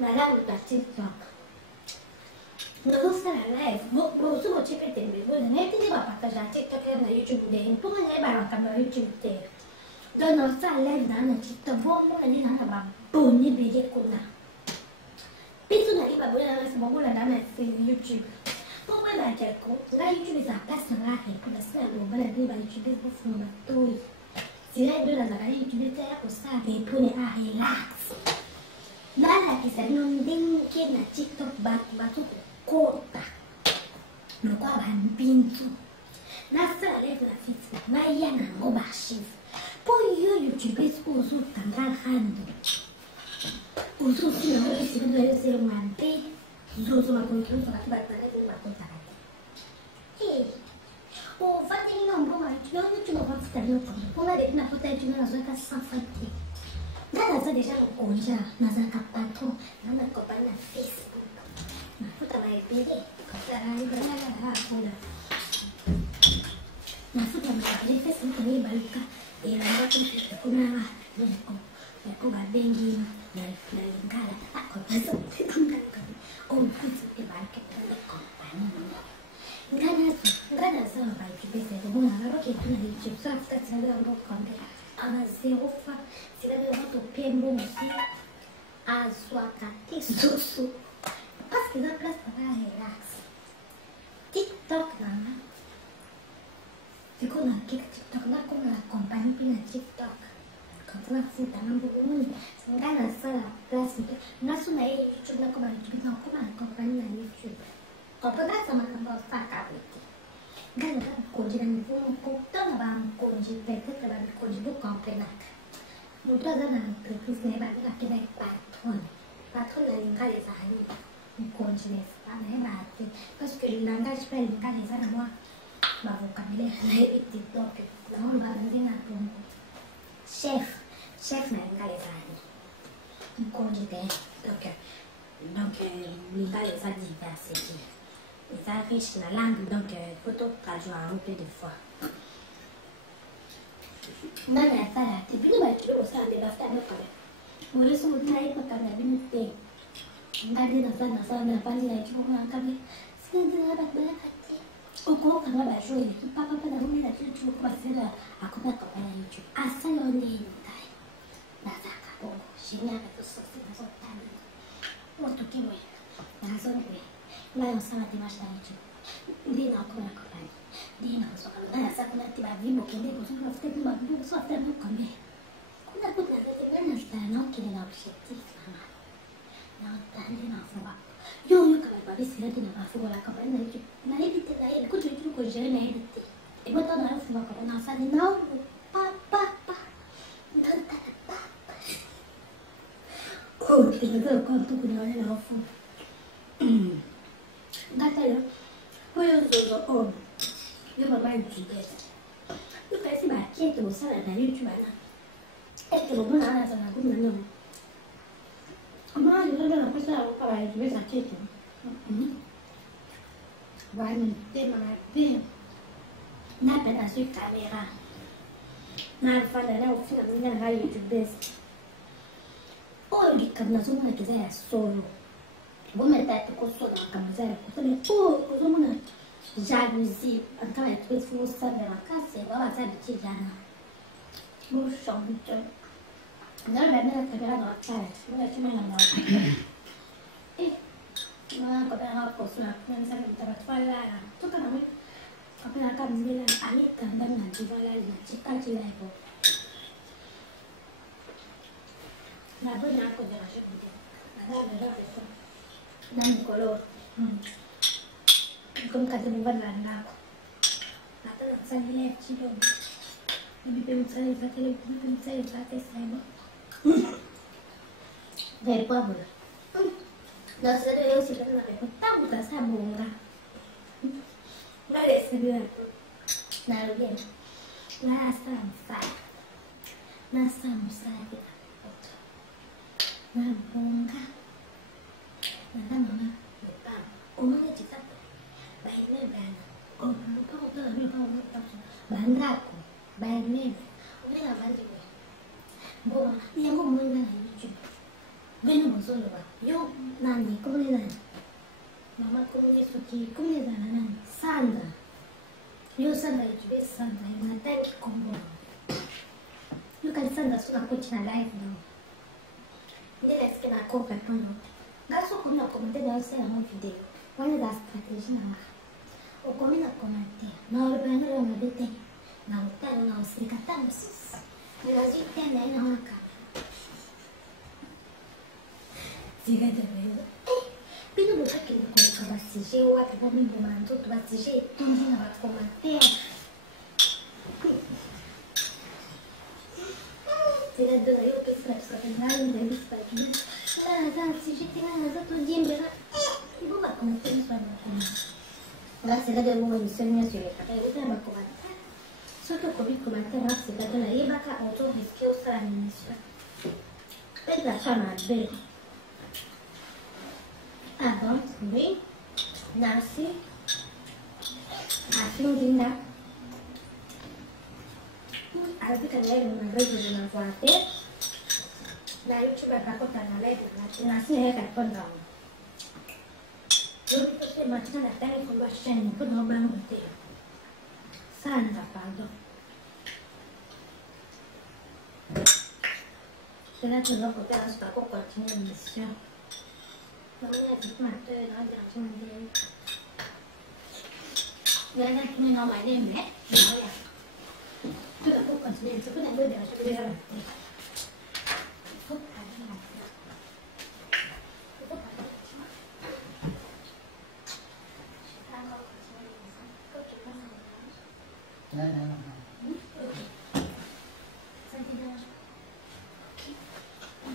na langu ta TikTok ndo sala live bo so chipete mbe na neti ba partager TikTok na YouTube de tu ngana ba kama YouTube de dans notre salaire dans notre TikTok, vraiment, on est dans la bonne bélier qu'on a. Puis on arrive à voir dans ce moment là dans YouTube. Pour moi, là, là, YouTube, ça passe dans la règle. Parce que on va la dire, YouTube, pour faire ma touille. C'est là, dans la YouTube, pour ça, mais pour les relax. Là, là, qui s'est non qui est dans TikTok, tout compte. Le quoi, va pintou. Là, ça, lève la Facebook. Là, il y a un gros archive. Poi io YouTube uso tangarando. Uso sì, non si deve essere un ante. Uso una controllo la battaglia di una contatto. E o fate non può mai, io non ci lo faccio stare con. Una delle una foto di una sua casa fatti. Dalla sa déjà lo conja, na sa capato, na compagnia Facebook. Na foto mai bene, cosa la foto. Na foto mai Facebook ni baluka. E la volta che una ecco va bengi nel gara questo o questo che va che le compagnie gara sono vai più bene come una roba che tu ne dici sta stazione da un conto ama zero fa si deve molto pieno sì a sua catti su parce que la place para relax TikTok là c'est qu'on a TikTok là comme la compagnie puis la TikTok quand on a foutu un peu de monde c'est un gars ça la place on a sur la YouTube là comme la YouTube non comme la compagnie la YouTube quand on a ça m'a comme ça capité gars là congé dans le fond quand on va congé peut-être que va congé beaucoup complet là nous trois dans l'entreprise n'est pas là qui va être patron là il va les amis il congé ça n'est pas parce que je n'engage pas les gars les amis moi ma vocabulaire est TikTok. Non, va dire à ton chef n'a pas les années. Il conduit donc il va les diversifier. Il s'affiche la langue donc photo traduire un peu de fois. Non mais ça là, tu peux pas tu peux ça de la femme quand même. Moi je suis au travail pour ta vie mais ngali na sana na pali ya kipo na kabe. Sindi na ba uko kama bajua hivi papa na mimi na kitu kwa sera hakuna kwa YouTube asa yone ndai na zaka bongo shinya ka tusosi na sotani watu kimwe na zonwe na sana timashta YouTube ndina kuna kwa ndina soka na sasa kuna tiba vibo kende kwa sababu after tiba vibo so after no kame kuna na sana kile na objectif na tandi na sababu yo kama babisi lati na mafugo la kama na edit na ile kutu kitu ko jere na edit e bota na afu kwa na sani na pa nanta pa ko kinga ko tu kuna wale na afu ngata yo ko yo zo on yo baba YouTube yo kasi ba kieto sana na YouTube na e ke mbona ana sana kuna nini ama yo na pesa kwa YouTube za kieto Vai tema bem na pedaço de câmera na falha o filme na rádio YouTube olha que na zona que é solo vou meter com solo na camisa com também pô com zona jalousie. En tant que tu fais ça de la casse, c'est pas ça de Tijana. Bon, je suis en bout de non, mais elle est là dans la salle. Je vais fumer dans la salle. Et, moi, quand elle a posé la première salle, elle va te faire là. Tout comme moi. Quand elle a comme elle a allé quand même dans le voilà, quand tu l'as vu. La bonne a posé la chute. La dame est là, elle est dans le color. Comme quand elle va dans la nappe. La dame a salé les petits hommes. Il peut me saler, il va te le dire, il va te saler. Dari pobre. Nós eu se lembro tá muita sabonga. Mas esse dia na rua lá sai. Na sai na bonga. Na mama. Uma que tá bem lembrando. Oh, não bandraco. Bem lembrando. Olha lá, vai de boa. E eu vou mandar no YouTube. Vendo o solo ba. Yo nani kumuni nani. Mama kumuni suki kumuni nani. Sandra. Yo Sandra YouTube Sandra. Yo na tanki kombo. Yo kan Sandra suna kuchi na live no. Ndele sike na koka tono. Gaso kumina komante da yose na video. Wale da strategy na. O komina komante. Na urbana ro na bete. Na utano na usika tamusis. Nilazio tena ina haka. Diga da vez. Pino botar aqui no coloca bastante, eu até vou me bombar tudo bastante, tudo na bate com matéria. Diga da eu que será que está vendo ainda isso para aqui. Não, se gente tem nada todo dia embora. E vou lá com isso para mim. Graças a Deus eu vou me ser minha filha. Eu tenho uma comida. Só que eu comi com matéria, se dá da aí vai cá outro risco eu será nisso. Pega chama bem. Abang, bem, nasi, assim dinda. Aí kan lain dengan regu dengan kuatir. Nah, itu coba aku tanya lagi, nasi hebat pun dong. Itu sih macam datang pembahasan pun orang betul. Sana pado. Kita coba kita harus pakai kuatirnya misi. Soalnya di mata ada cuma dia. Dia nak punya nama dia ni, dia. Tu tak bukan dia, tu pun ada dia.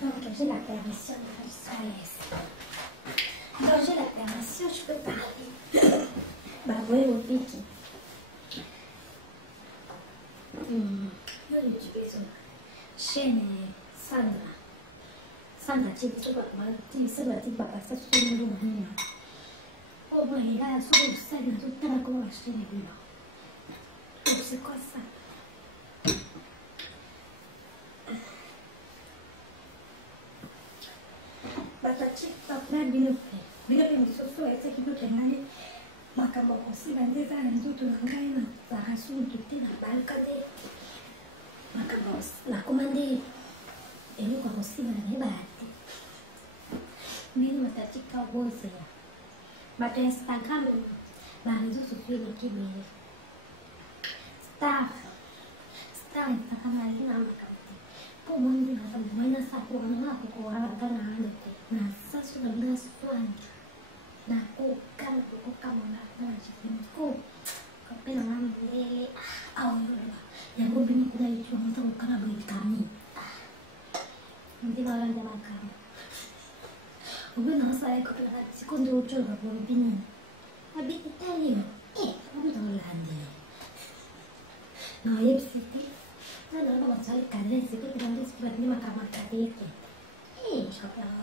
Donc j'ai la permission de faire ça. Donc j'ai la permission, je peux parler. Bah oui, au pique. Io utilizzo scene Sandra. Sandra ci dice ma ti sembra tipo abbastanza sul mio. Oh poi era solo seria tutta la come scena qui no. Se cosa? Bataci tapna bila misoso ese kitu tengani makamba kosibanze sana ndoto nangaina zahasu tutena balkade makamba la komande elo kwa kosiba na bahati mimi matachika boze ya bata Instagram balizo sufiri kibele star Instagram alina makamba po mungu na mwana sapo na ko kana na sasa ndio swali na kukama na chikiko kapena mama lele au ya ngobi ni kuna hicho mtu kana bidi kami ndio wala ndio makama ubona sasa iko kana sikondo ucho kwa bini abiti tali kama dolande na yepsiti na ndo maswali kadhaa siku ndio sipati makama kadeke kapena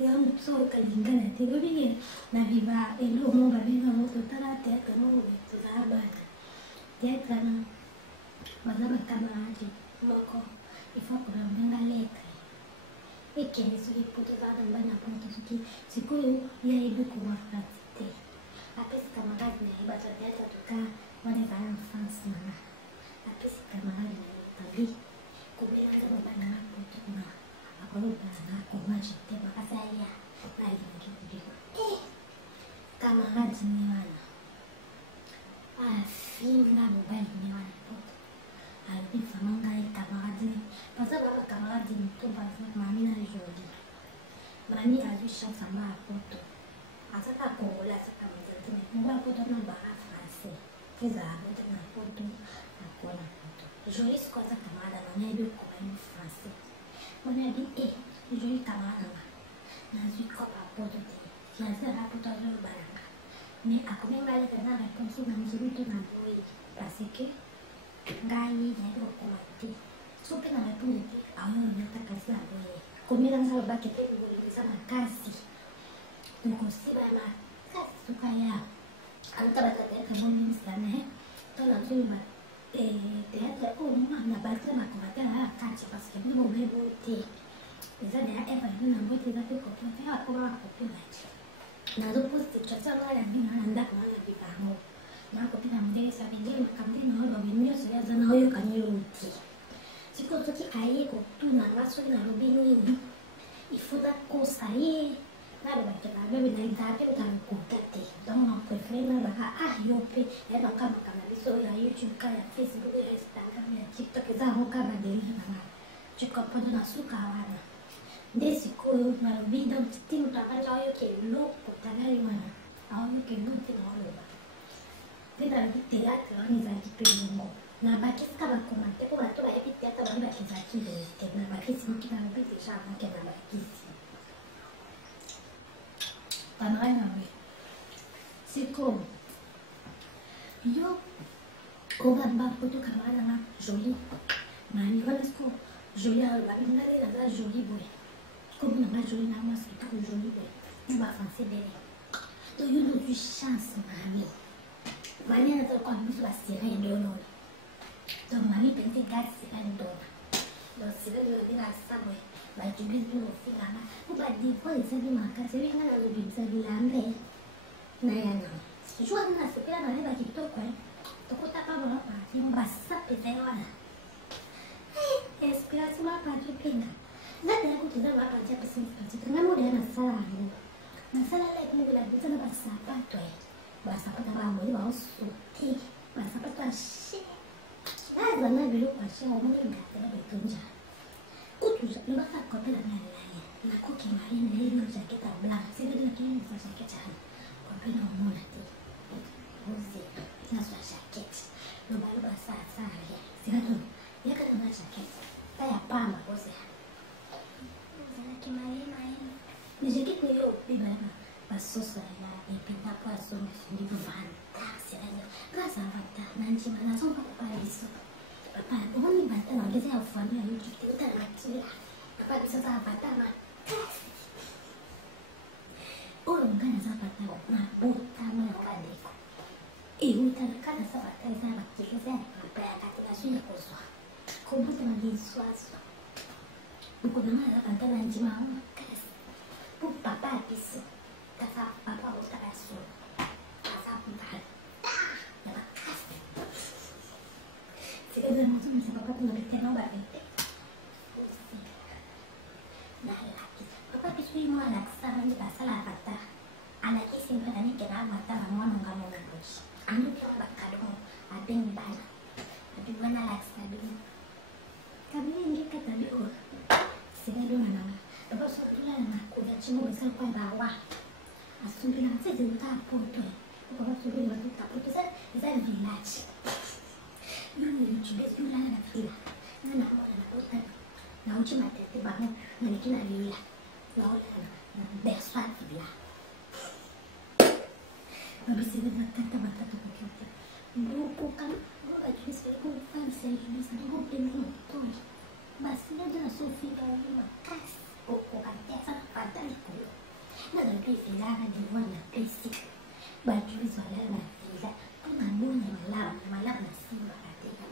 yang so kalingana tigo bige na viva elo mo babiva mo totara te kama to zaba te kana bazaba kama aje moko ifo kuna nganga letre kende soki poto za na bana poto soki sikoyo ya yebi komarati te apesi camarade na ye bato abiata toka wana ezala enfance nanga apesi camarade na ye tabi kobelanga babana na poto na akolobana komaje te makasi aya nalingi kobima camarade ne wana afinga mobali ne wana poto alobi vraiment ngai camarade ne baza baba camarade moto par exemple mami na joli mami azwi chance amba ya poto azaka congolais azaka mazantine mobali poto na baa français ezala poto na poto akola poto joli siko aza camarade nanga yebi okobani français wana yabi joli camarade nanga nazwi kopa poto te fiancé ala poto azoyobananga mais akomi ngai leka na réponse na nzeli to na boyi parce que ngai nayebi kokoma te so mpe na réponse te aoyonata kasi ya boye komela ngai lobaki mpe ngolekisa makasi okosiba ya makasi soka ya alota batateatre bomimisana to nazoyeba teatre oyo na baltre bakomatere ya kati parce que bino boyebo te eza deya evano nango te eza mpe kopina mpe akoma bakopina te nazopose situation ngai ya bino na ndako wana ya bibango nakopina modelesa bengeli makambo te naoyo babe nyonso yaza na oyokani yo te sikoyo soki aye kotuna nga soki nalobi nini ifaut nakosa ye nalobake nabebe naezala mpe ota lokuta te donc na préféré nalobaka yo mpe yayebaka makambo na biso ya youtube ka ya facebook ya instagram ya tiktok eza yango ka badelire nanga tu comprendre na suka wana nde sikoyo nalobi donc ti moto akanja ayoka eloko talali wana aoyoka eloko te naoloba mpe nalobi théâtre wana ezalaki mpe bongo nabakisika bakomante mpo bato bayebi théâtre bani bakizaki te nabakisi moki nalobi deja moke nabakisi camarade nawe sikoyo yo obamba poto camarade nanga joli mani wana sikoyo joli alobabi ngale naza joli boye komi nanga joli na mwasi kitoko joli boye na bafrançais bele to yo nozwi chance mami mami anazalokona biso basirene donona donc mami mpenza egasi sirene dona donc sirene dona bina asaboye bajubisi bino ofinganga po badivoi ezali makasi ebenga nalobimisa bilambe nayana jour wana nasepela naleba kitoko tokotaka bona parti basape ezali wana inspiration baparti openga ngatela kuti eza baparti apesi parti kanga modeya nasala yango nasala laekomobela bisa na basapato basapato bamoli baosote basapato ashe naza na biloko ashe omoni ngatela betonja kutu lobaka kopela nalaye nakoki marine nayebino jakete ya blanc sebedelakeenisa jakete yana kopela omona te ozela nazwa jakete lobaloba sasale sikato yakata na jakete taya pamba ozela ozalaki marine mais jakete oyo obebana basoso ya epinda poisson ndi vanta sirene grâce à vanta nanjima nazonga papa biso papa omoni vanta na ngeza ya ufani ya youtube te utanakia papa biso za vanta makasi oyo nga naza vanta na botama ya kadeko eutanaka na sa vanta eza ya bakekeza ya papa ya kati nazwi ya kozwa kobota na liswaswa okonanga naza vanta na njima yango makasi po papa ya biso kasa papa otala solo kasa mbala ya makasi sikazela mozomisa papa tuna betena babete nalakisa papa biso ye mwa alakisaka nde basala ya bata alakisi mpe nanikena abata bamwana nga mona loji anokema bakado abengi bana abi wana alakisa bino kabili ngekata bio sikadona nanga papa sotulala na kudachimu besala kwa bawa asumbila nseze utapoto ukaba subili watapoto za village nani YouTube yulala na fila nana mwana na pota na uchi matete bango na nikina lila la ola na bersa fila babisi na tata batata kukiota nguko kama ngoba jinsi kwa fancy jinsi ngo pemno toi basi ndio sofika ni kasi okokatesa patali ko nada pifilana de wana pesi bajuiz wala na fila kuna mona malama na simba katika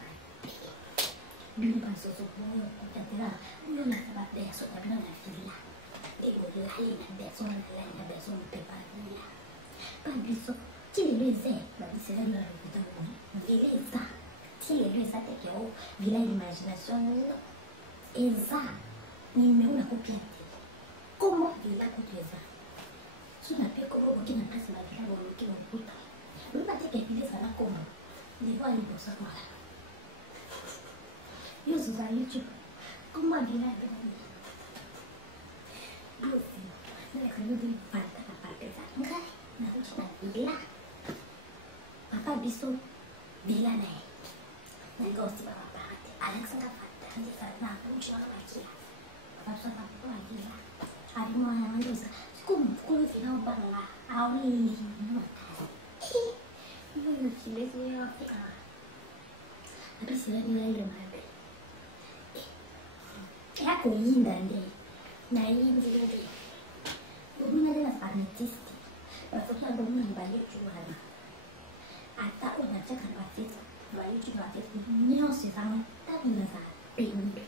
bili basoso kwa kutatela ndio na sababu ya soda bila na fila alina besoin alina besoin preparer pas biso ti le zé ba bisela na ruta ko vileza ti le zé te que o vila imagination eza ni meuna kopia comment vila kopia suna pe como bokina kasi ba vila bokina kuta lupa te que vileza na como ni voa ni bosa kwa yo zuza YouTube comment vila Lucy, saya akan lebih pantas apa beza. Enggak, nak cakap bila. Papa bisu bila naik. Naik gosip apa hati. Anak sangat pantas. Nanti karena aku cuma lagi. Papa sudah apa lagi ya. Hari mau yang mana bisa. Kum final bangga. Awi. Ini sila saya apa? Tapi sila nilai lemah. Aku ingin deh. Na hii nzuri umina na fanatisti watoto ndio mbali chuana hata unataka patiti mbali chuana nyose sana tabia za pembe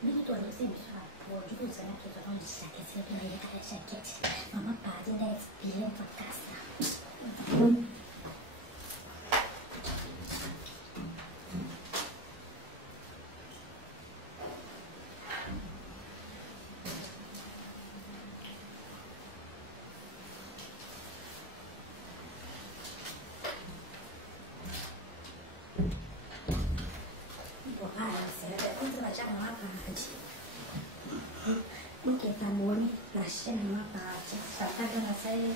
ndio tu anasema kwa juu sana tutaona shaketi na ile kale shaketi mama paje na experience kwa kasa Mungkin tamuan nasi nama apa? Serta dengan saya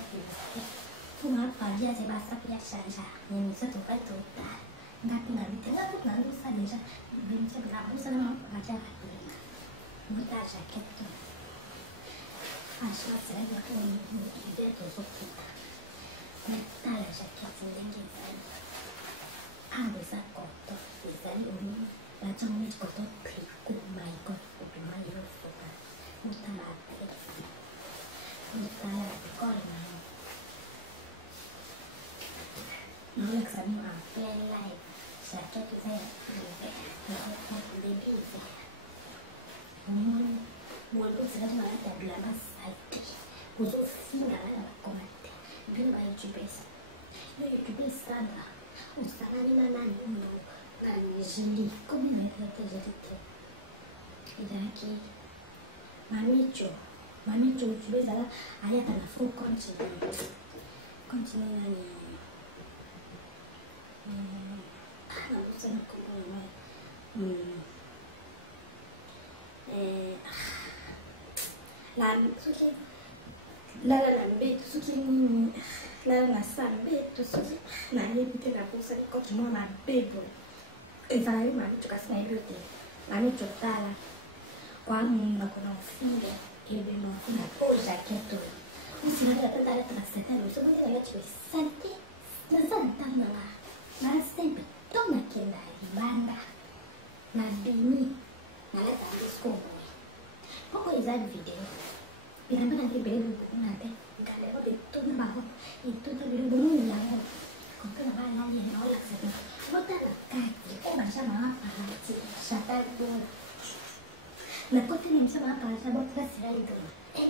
cuma pagi aja bahasa biasa saja. Yang satu itu dah. Enggak tinggal lalu saja. Bisa berlaku sama aja. Mudah sakit tu. Asal saya berkumpul dia tusuk kita. Tak ada sakit sendiri saya. Bisa kotor, bisa diurus. Macam ni kotor pikuk mai kotor mai rusuh. Mutalate corna non è che mi va lei sa che tu sei le bise molto serena la tabla ma sai uso fina la comate più vai ci pensa io ci pensava usava ni nani no nani jeli come me la tese di te e daqui Mamicho ukibeza la ayata na full continent nani kusema kwa la mbetu suki la sambetu suki na yepite na kusa ni continent na bebo ezali mamicho kasina yote mamicho tala kwa mungu kuna ufinga ibe mafuna poza keto usinada tanda tanda setano so mwenye ya chiwe santi na santa mala na sempre toma kenda ibanda na bini na leta disco poko izali video inabana ni bebe na te kale ko de na baho itu ta biru bunyi yango ko kana ba na ni no la seta bota la kaki ko ba sama apa sata do na kote ni msema hapa sababu kwa sira hiyo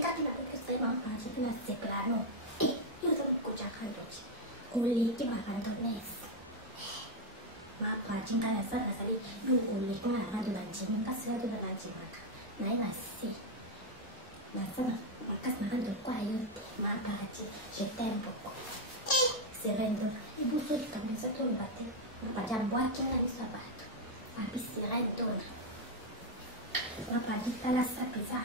kati na kusema hapa kuna seklano hiyo ndio kuja kandochi uli kima kandones mapa jinga na sana sali yu uli kwa rado na jinga kasira do na jinga na ina si na sana makas na rado kwa yote mapa achi je tempo serendo ibu so kabisa to bate mapa jambo yake na sabato api sira itona Papa kita la sapeza.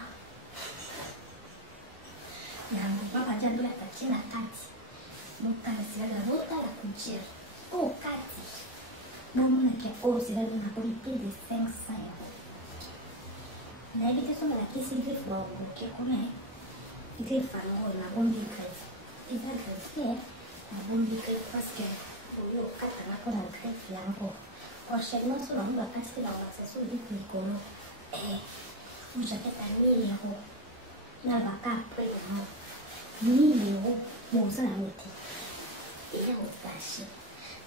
Ya papa jando la tachina kati. Muta la sira la rota la kunchira. Oh kati. Mama na kia o sira na poli pili sensa ya. Na hivi kesho mala kisi hivi kwa kia kome. Hivi fango la bombi kai. Hivi kai na bombi kai paske. Uyo kata na kona kai yango. Kwa shema sura mba kati la wasesu hivi kono. Ujaket ani ho na baka premo ni yo mo sa na meti ya ho kashi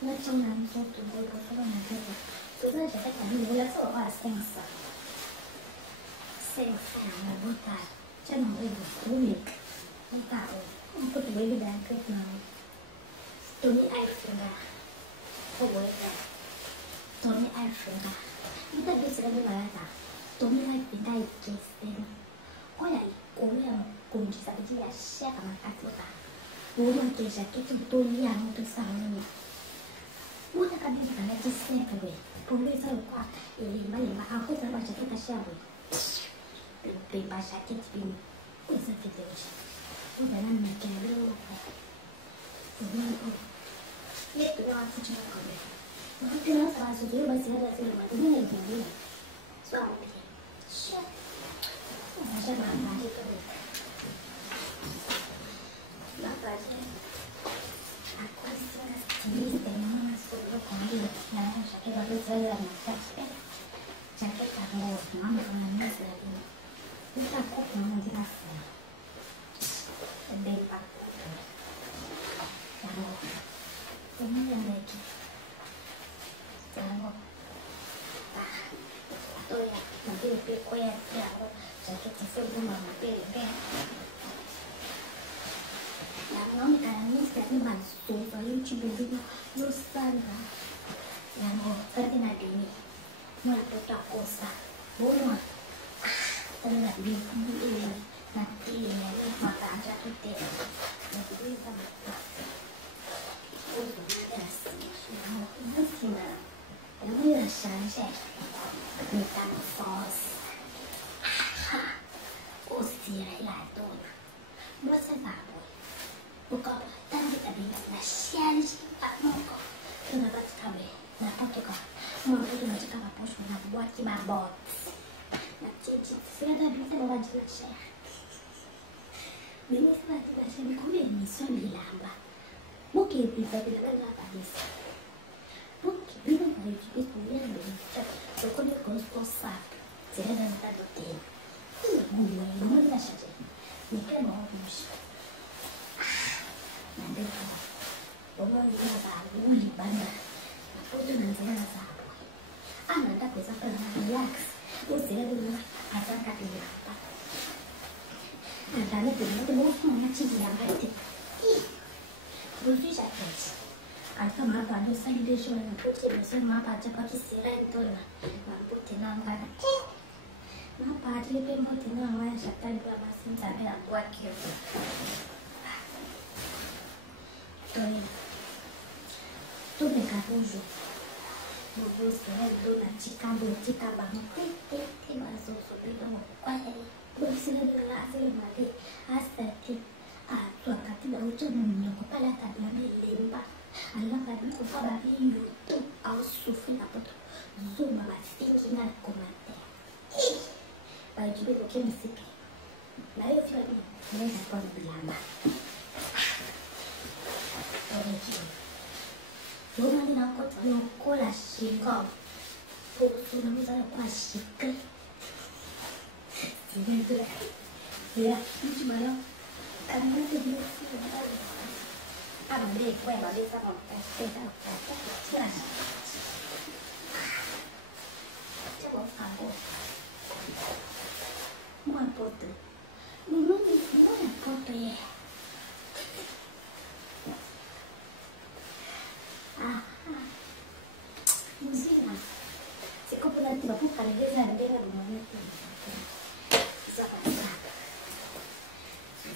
na chong na so tu bo so na ke so na jaket ani la so a sensa na bota chắc nó về một cú miệng không tạo không có thể với đàn kết nào tôi nghĩ ai phải là không với là tôi nghĩ ai phải là chúng ta biết sẽ là là tôi nghĩ ai phải đây cái xem có lại cố là cùng chỉ sản chỉ là xe cả mặt ác ta bố mà kể ra cái chúng tôi nghĩ là một thứ sao này bố ta cần phải là cái xe phải vậy bố bây giờ qua để mà ao không phải là cái ta xe vậyเป็นภาษาที่เป็นภาษาที่เดียวกันผู้แต่นั้นมีแก่เรื่องอะไรสิ่งนี้ก็เรียกตัวว่าผู้ชายคนเดียวมันเป็นภาษาสุดยอดภาษาที่เราไม่ได้ยินเลยสอนไปเชื่อภาษาบาลีก็ได้แล้วก็จะaku rasa ini tema sudah kami dah sakit baru saya nak sakit kamu mama mana sedih kita kok mama dirasa sedih pak kamu yang lagi kamu atau ya nanti lebih kuat ya sakit sesuatu mama pilih nó người ta nghĩ sẽ như bản số và YouTube video nó san cả là một cái này để nhỉ mà tôi đọc cổ sa bố mà tôi là đi không đi là đi mà cả ra tôi tệ là đi ra mà ôi là nó gì mà nó như là sáng sẽ người ta force ô xì lại tôi nó sẽ vào bukan tadi tadi nak share tak mau kok kenapa sekali nak apa tuh kak mau itu nak cakap apa sih nak buat kibabot nak cincin segala bisa bawa jelas saya ini sebab saya kau ini suami lamba mungkin bisa bilang apa bisa mungkin bila hari itu yang berita kau ni kau susah saya dah tak tahu mulai mana saja ni kan mau musik nanti bố ơi đi ra vào uống gì ban mà bố tôi mình sẽ ra vào ăn là ta phải ra phần relax bố sẽ đi ra ra cả đi làm ta nó tưởng nó bố không nó chỉ làm cái gì bố suy chạy rồi cái mà bạn tôi sang đi chơi là bố chỉ là xem mà bạn cho bác sĩ sẽ lên tôi là mà bố thì làm cái mà bạn thì bên bố thì làm cái sạch tay bố mà xin trả cái làm qua kiểu tôi này cả vô rồi một vô sẽ tôi là chỉ ca bằng thế mà rồi bây giờ một quay tôi sẽ đưa lại sẽ mà đi sẽ thì chuẩn cả thì đâu cho mình nó có là thật là bị lên ba là cái nó có ba bị YouTube áo sufi là bắt zoom mà bạn xin cái này của mình thế bài chỉ biết cái gì đấy là chuyện này là còn bị làm mà bố mà đi nó có nó cô là xí gọn bố số nó mới ra là quả xí cây xí cây tôi lại chứ mà đâu ăn nó tự nhiên bảo đi quay bảo đi ra một cái ra một cái là chắc bố phải cô mua bột từ mình muốn là bột từ Musina se ko pula tiba pu kala ge za ndela bo mo ni za ba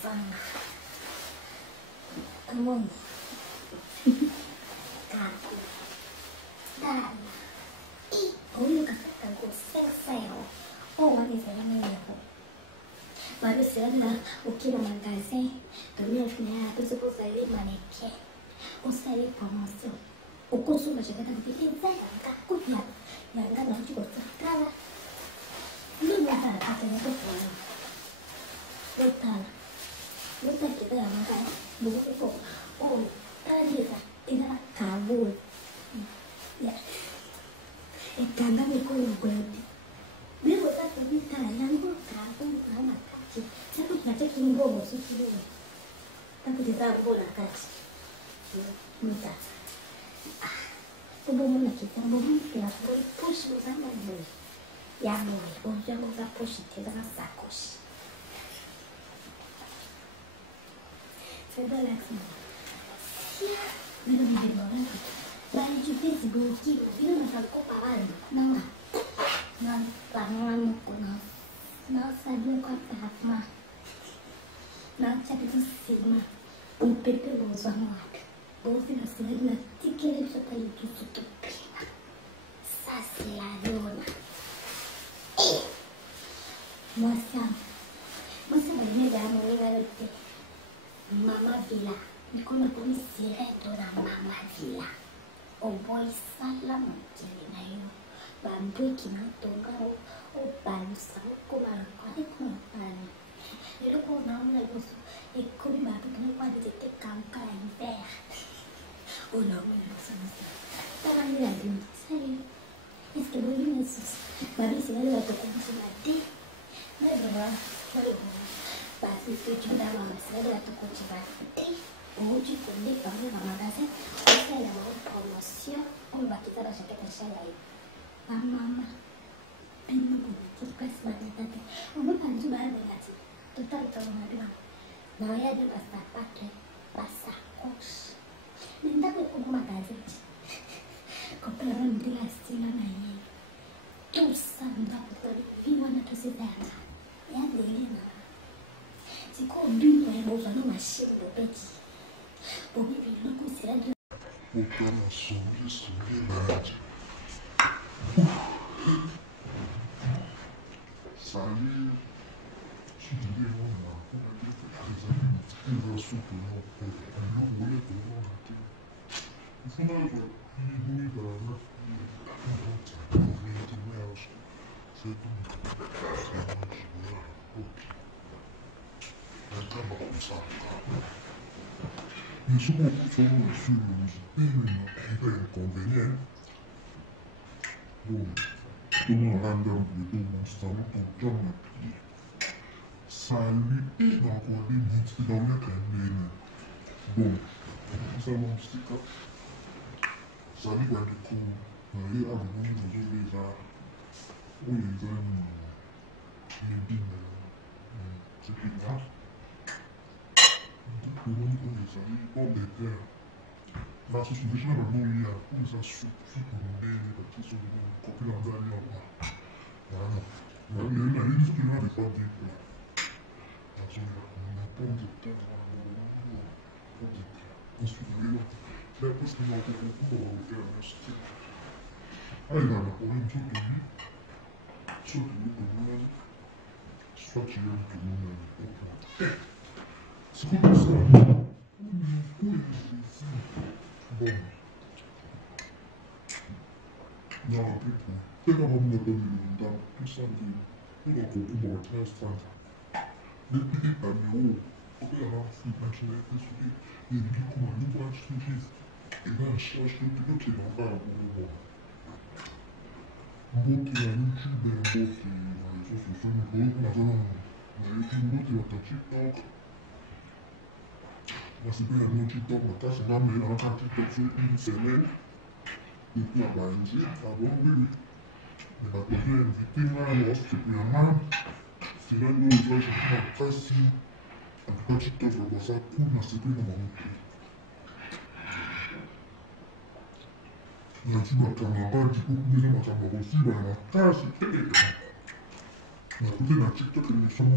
za amon ka da i o ni ka ka ko se se o wa ni se ni ya ko ba bi se na o ki ba man ka se to ni fi na to se ko sa ri ma ni ke o sa ri promotion o curso da chegada de pintar a copia e agora não te gosto cara não vai dar a fazer isso fora botar que dá uma cara no corpo ou tá ali e dá cabo ya e canga me com o golpe me botar que me tá olhando cabo na macate sabe que até que não vou isso tudo tá que dá boa na cara não tá bố mình chỉ trong bố là bố push nó ra mọi người ya mọi bố cho bố ra push thì ra xả push c'est de l'action. Si, mais non, mais bon, là, tu fais ce qui, il ne m'a pas parlé. Non, non, pas non, non, ça doit quoi faire ma. Non, tu as tout sigma. Un pépé aux amours. Bon, c'est le soleil, la ticket de ce pays tout ce tout. Ça, c'est la zone. Moi, ça va venir dans mon université. Mama Villa. Il connaît comme sirène dans la Mama Villa. Au boy, ça, la moitié, naïo. Bambou qui m'a tombé au balsa, comme à la croix, comme à la et le coup, non, la gosse, et comme ma toute ne pas de tes cancans en verre. Oh non, mais ça me fait. T'as la nuit à dire, salut. Est-ce que vous voulez me soucier? Ma vie, c'est là, la tête, c'est ma tête. Mais voilà, parce que tu vas dans ma salle, la tête, tu vas tête. Ou tu connais par le magasin, on fait la promotion, on va quitter la jaquette à chalet. Ma maman, elle me dit, presque ma tête. On va pas du mal de la tête. Tout à l'heure, non, il y a des passapatres, passacoches. Mais il y a des magasin. Comprendre de la style à mailler. Tout ça, nous avons vivre dans tous ces terres. Il y a des liens. C'est quoi, lui, nous avons une machine de petit. Pour lui, le coup, c'est la de. Autant la souris, salut. Si tu dis non, on a dit que les amis, ils vont soutenir leur père. Ils n'ont voulu que l'on a dit. Il faut même que les dans la main. C'est tout. C'est ok. Maintenant, on s'en va. Mais ce qu'on peut faire sur le inconvénient, bon, tout le monde random plutôt mon salon, ton job m'a pris. Salut, dans quoi les mythes, dans le cabinet. Bon, ça m'a aussi quand. Salut, dans le coup, il y a un moment où les gens, les bines, c'est plus tard. Le monde où les amis, bon, des terres. La société, la nourriture, où ça soupe, pour nous aider, parce qu'ils sont copiés dans la vie. Voilà. Il y a une liste qui n'a pas dit que. Parce qu'on a pas de terre, ensuite, là, parce qu'on a beaucoup de faire un style. Ah, il y a la problème, soit de lui, soit tu aimes tout le monde. C'est comme ça. Où est ici? Bon. Non, plus pour. C'est comme on a donné le temps. Tout ça, on a compris dans le 13 les petits amis, on peut avoir fait imaginer que il y a des comment nous voir changer. Et là, je cherche que tu n'as pas à voir. Bon, qui a YouTube, bon, qui a les réseaux sociaux, on a YouTube, qui a TikTok. Parce que la TikTok, ma casse, ma mère, on a TikTok sur une semaine. Et puis, à Banji, oui, oui. Mais la première invité, là, c'est plus un mal. C'est là, nous, je vais faire ça. En tout cas, TikTok, je vois ça cool, mais c'est plus dans mon outil. Il y a dit ma caméra, du coup, mais ma caméra aussi, bah, la casse, mais à côté de la TikTok, l'émission,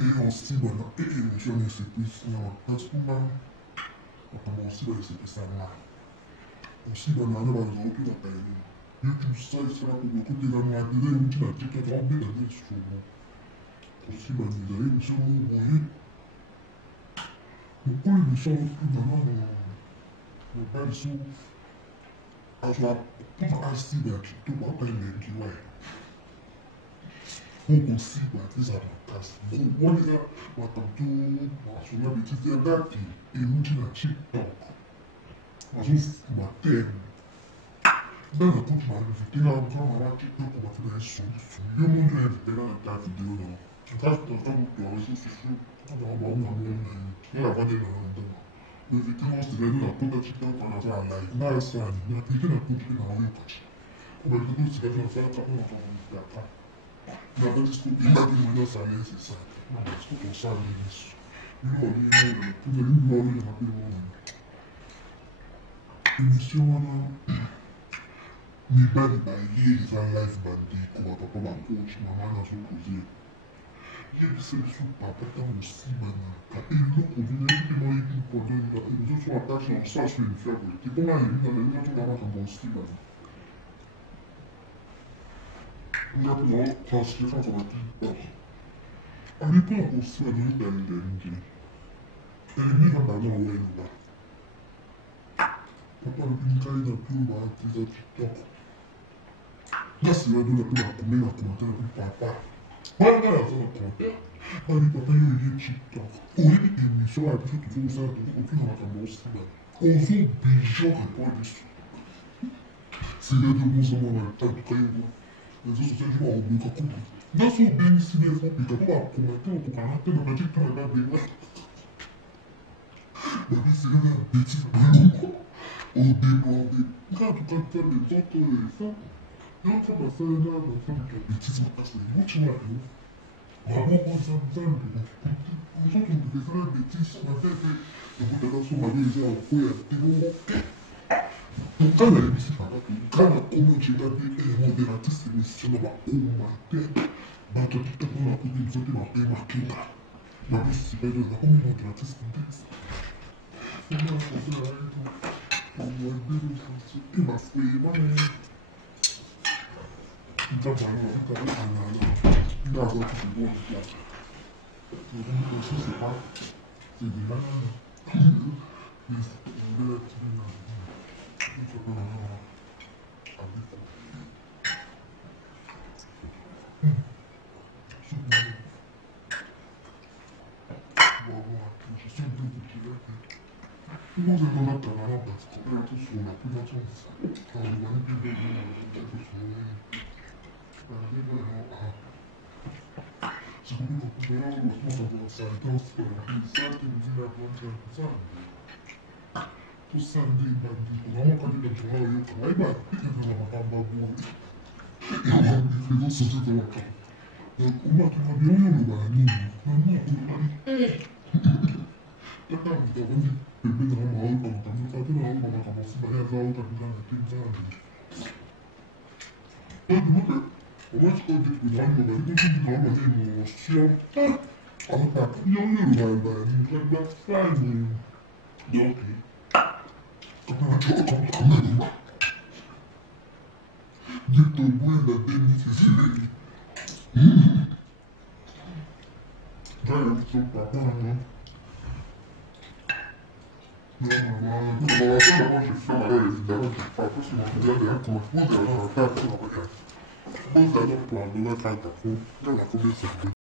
et aussi, voilà, et l'émission, c'est plus, parce que, moi aussi, c'est plus ça, là. Aussi, bah, là, bah, les autres, là, YouTube, ça, il sera pour le côté de la télé, ou tu l'as TikTok, on peut la dire sur moi. Aussi, bah, vous avez une seule mot, vous voyez. Pourquoi l'émission, plus maintenant, on parle sur. Asma, pour assis dans tout le monde, il dit ouais. Pour aussi, c'est ça, bon, moi, les gars, moi, tantôt, sur la bêtise, il y a un gars qui est outil dans TikTok. Moi, je ma thème. Dans la toute ma invité, là, quand on va TikTok, on va faire des sons. Je vais montrer invité dans ta vidéo, là. Quand je t'entends, tu as réseaux sociaux, on va avoir un moment, on va avoir des rendements. Effectivement, c'est là la porte TikTok qu'on a fait en live. Là, ça, il a appliqué la porte dans la rue. Comme elle dit, c'est là faire ça, on a fait il a fait discours, il a dit, maintenant, ça allait, c'est ça. Non, c'est pour ça, Émission mi bari ba ye za life bandi ko ba papa ba coach mama na so kozi ye bi se su papa ta aussi bana ka e lo ko ni ni mo yi ko do ni la e so attache on sa sur une faible ti ko ma yi na le na to na ka bon aussi bana na ko translation ça va tout ani pa ko si na ni dan ni ni na ba na we ni ba papa ni kai na pu ma ti za TikTok. Là, c'est là où la première commentaire du papa. Voilà, là, ça va commentaire. Ah, le papa, il est TikTok. Oui, émission, la personne qui fait ça, aucune raconte aussi. On fait bijou répondre dessus. C'est là où nous sommes en temps de cahier. Les autres sociaux, je vois, on bloque à couper. Dans son bénéfice, il faut que tu vas commenter ou pour arrêter dans la TikTok, elle va bien. Mais c'est là, bêtise, au débordé. Quand tu fais des autres, ça. Non, ça va faire là, ça va faire bêtise, parce que moi, tu vois, vraiment, moi, ça me semble que on sent qu'on peut faire la bêtise, on va faire que le bout de la somme à l'eau, on peut y donc, quand la émission va quand la communauté va dire, modératrice, c'est l'émission, on va commenter, bah, tu as tout à fait la côté, nous sommes marqués, la plus, c'est pas de la modératrice, contexte. C'est là, on fait la règle, on va dire, il m'a fouillé, moi, então, vai lá, então, não, agora que eu vou aqui, eu vou me sustentar, se virar, isso, eu vou aqui, isso, eu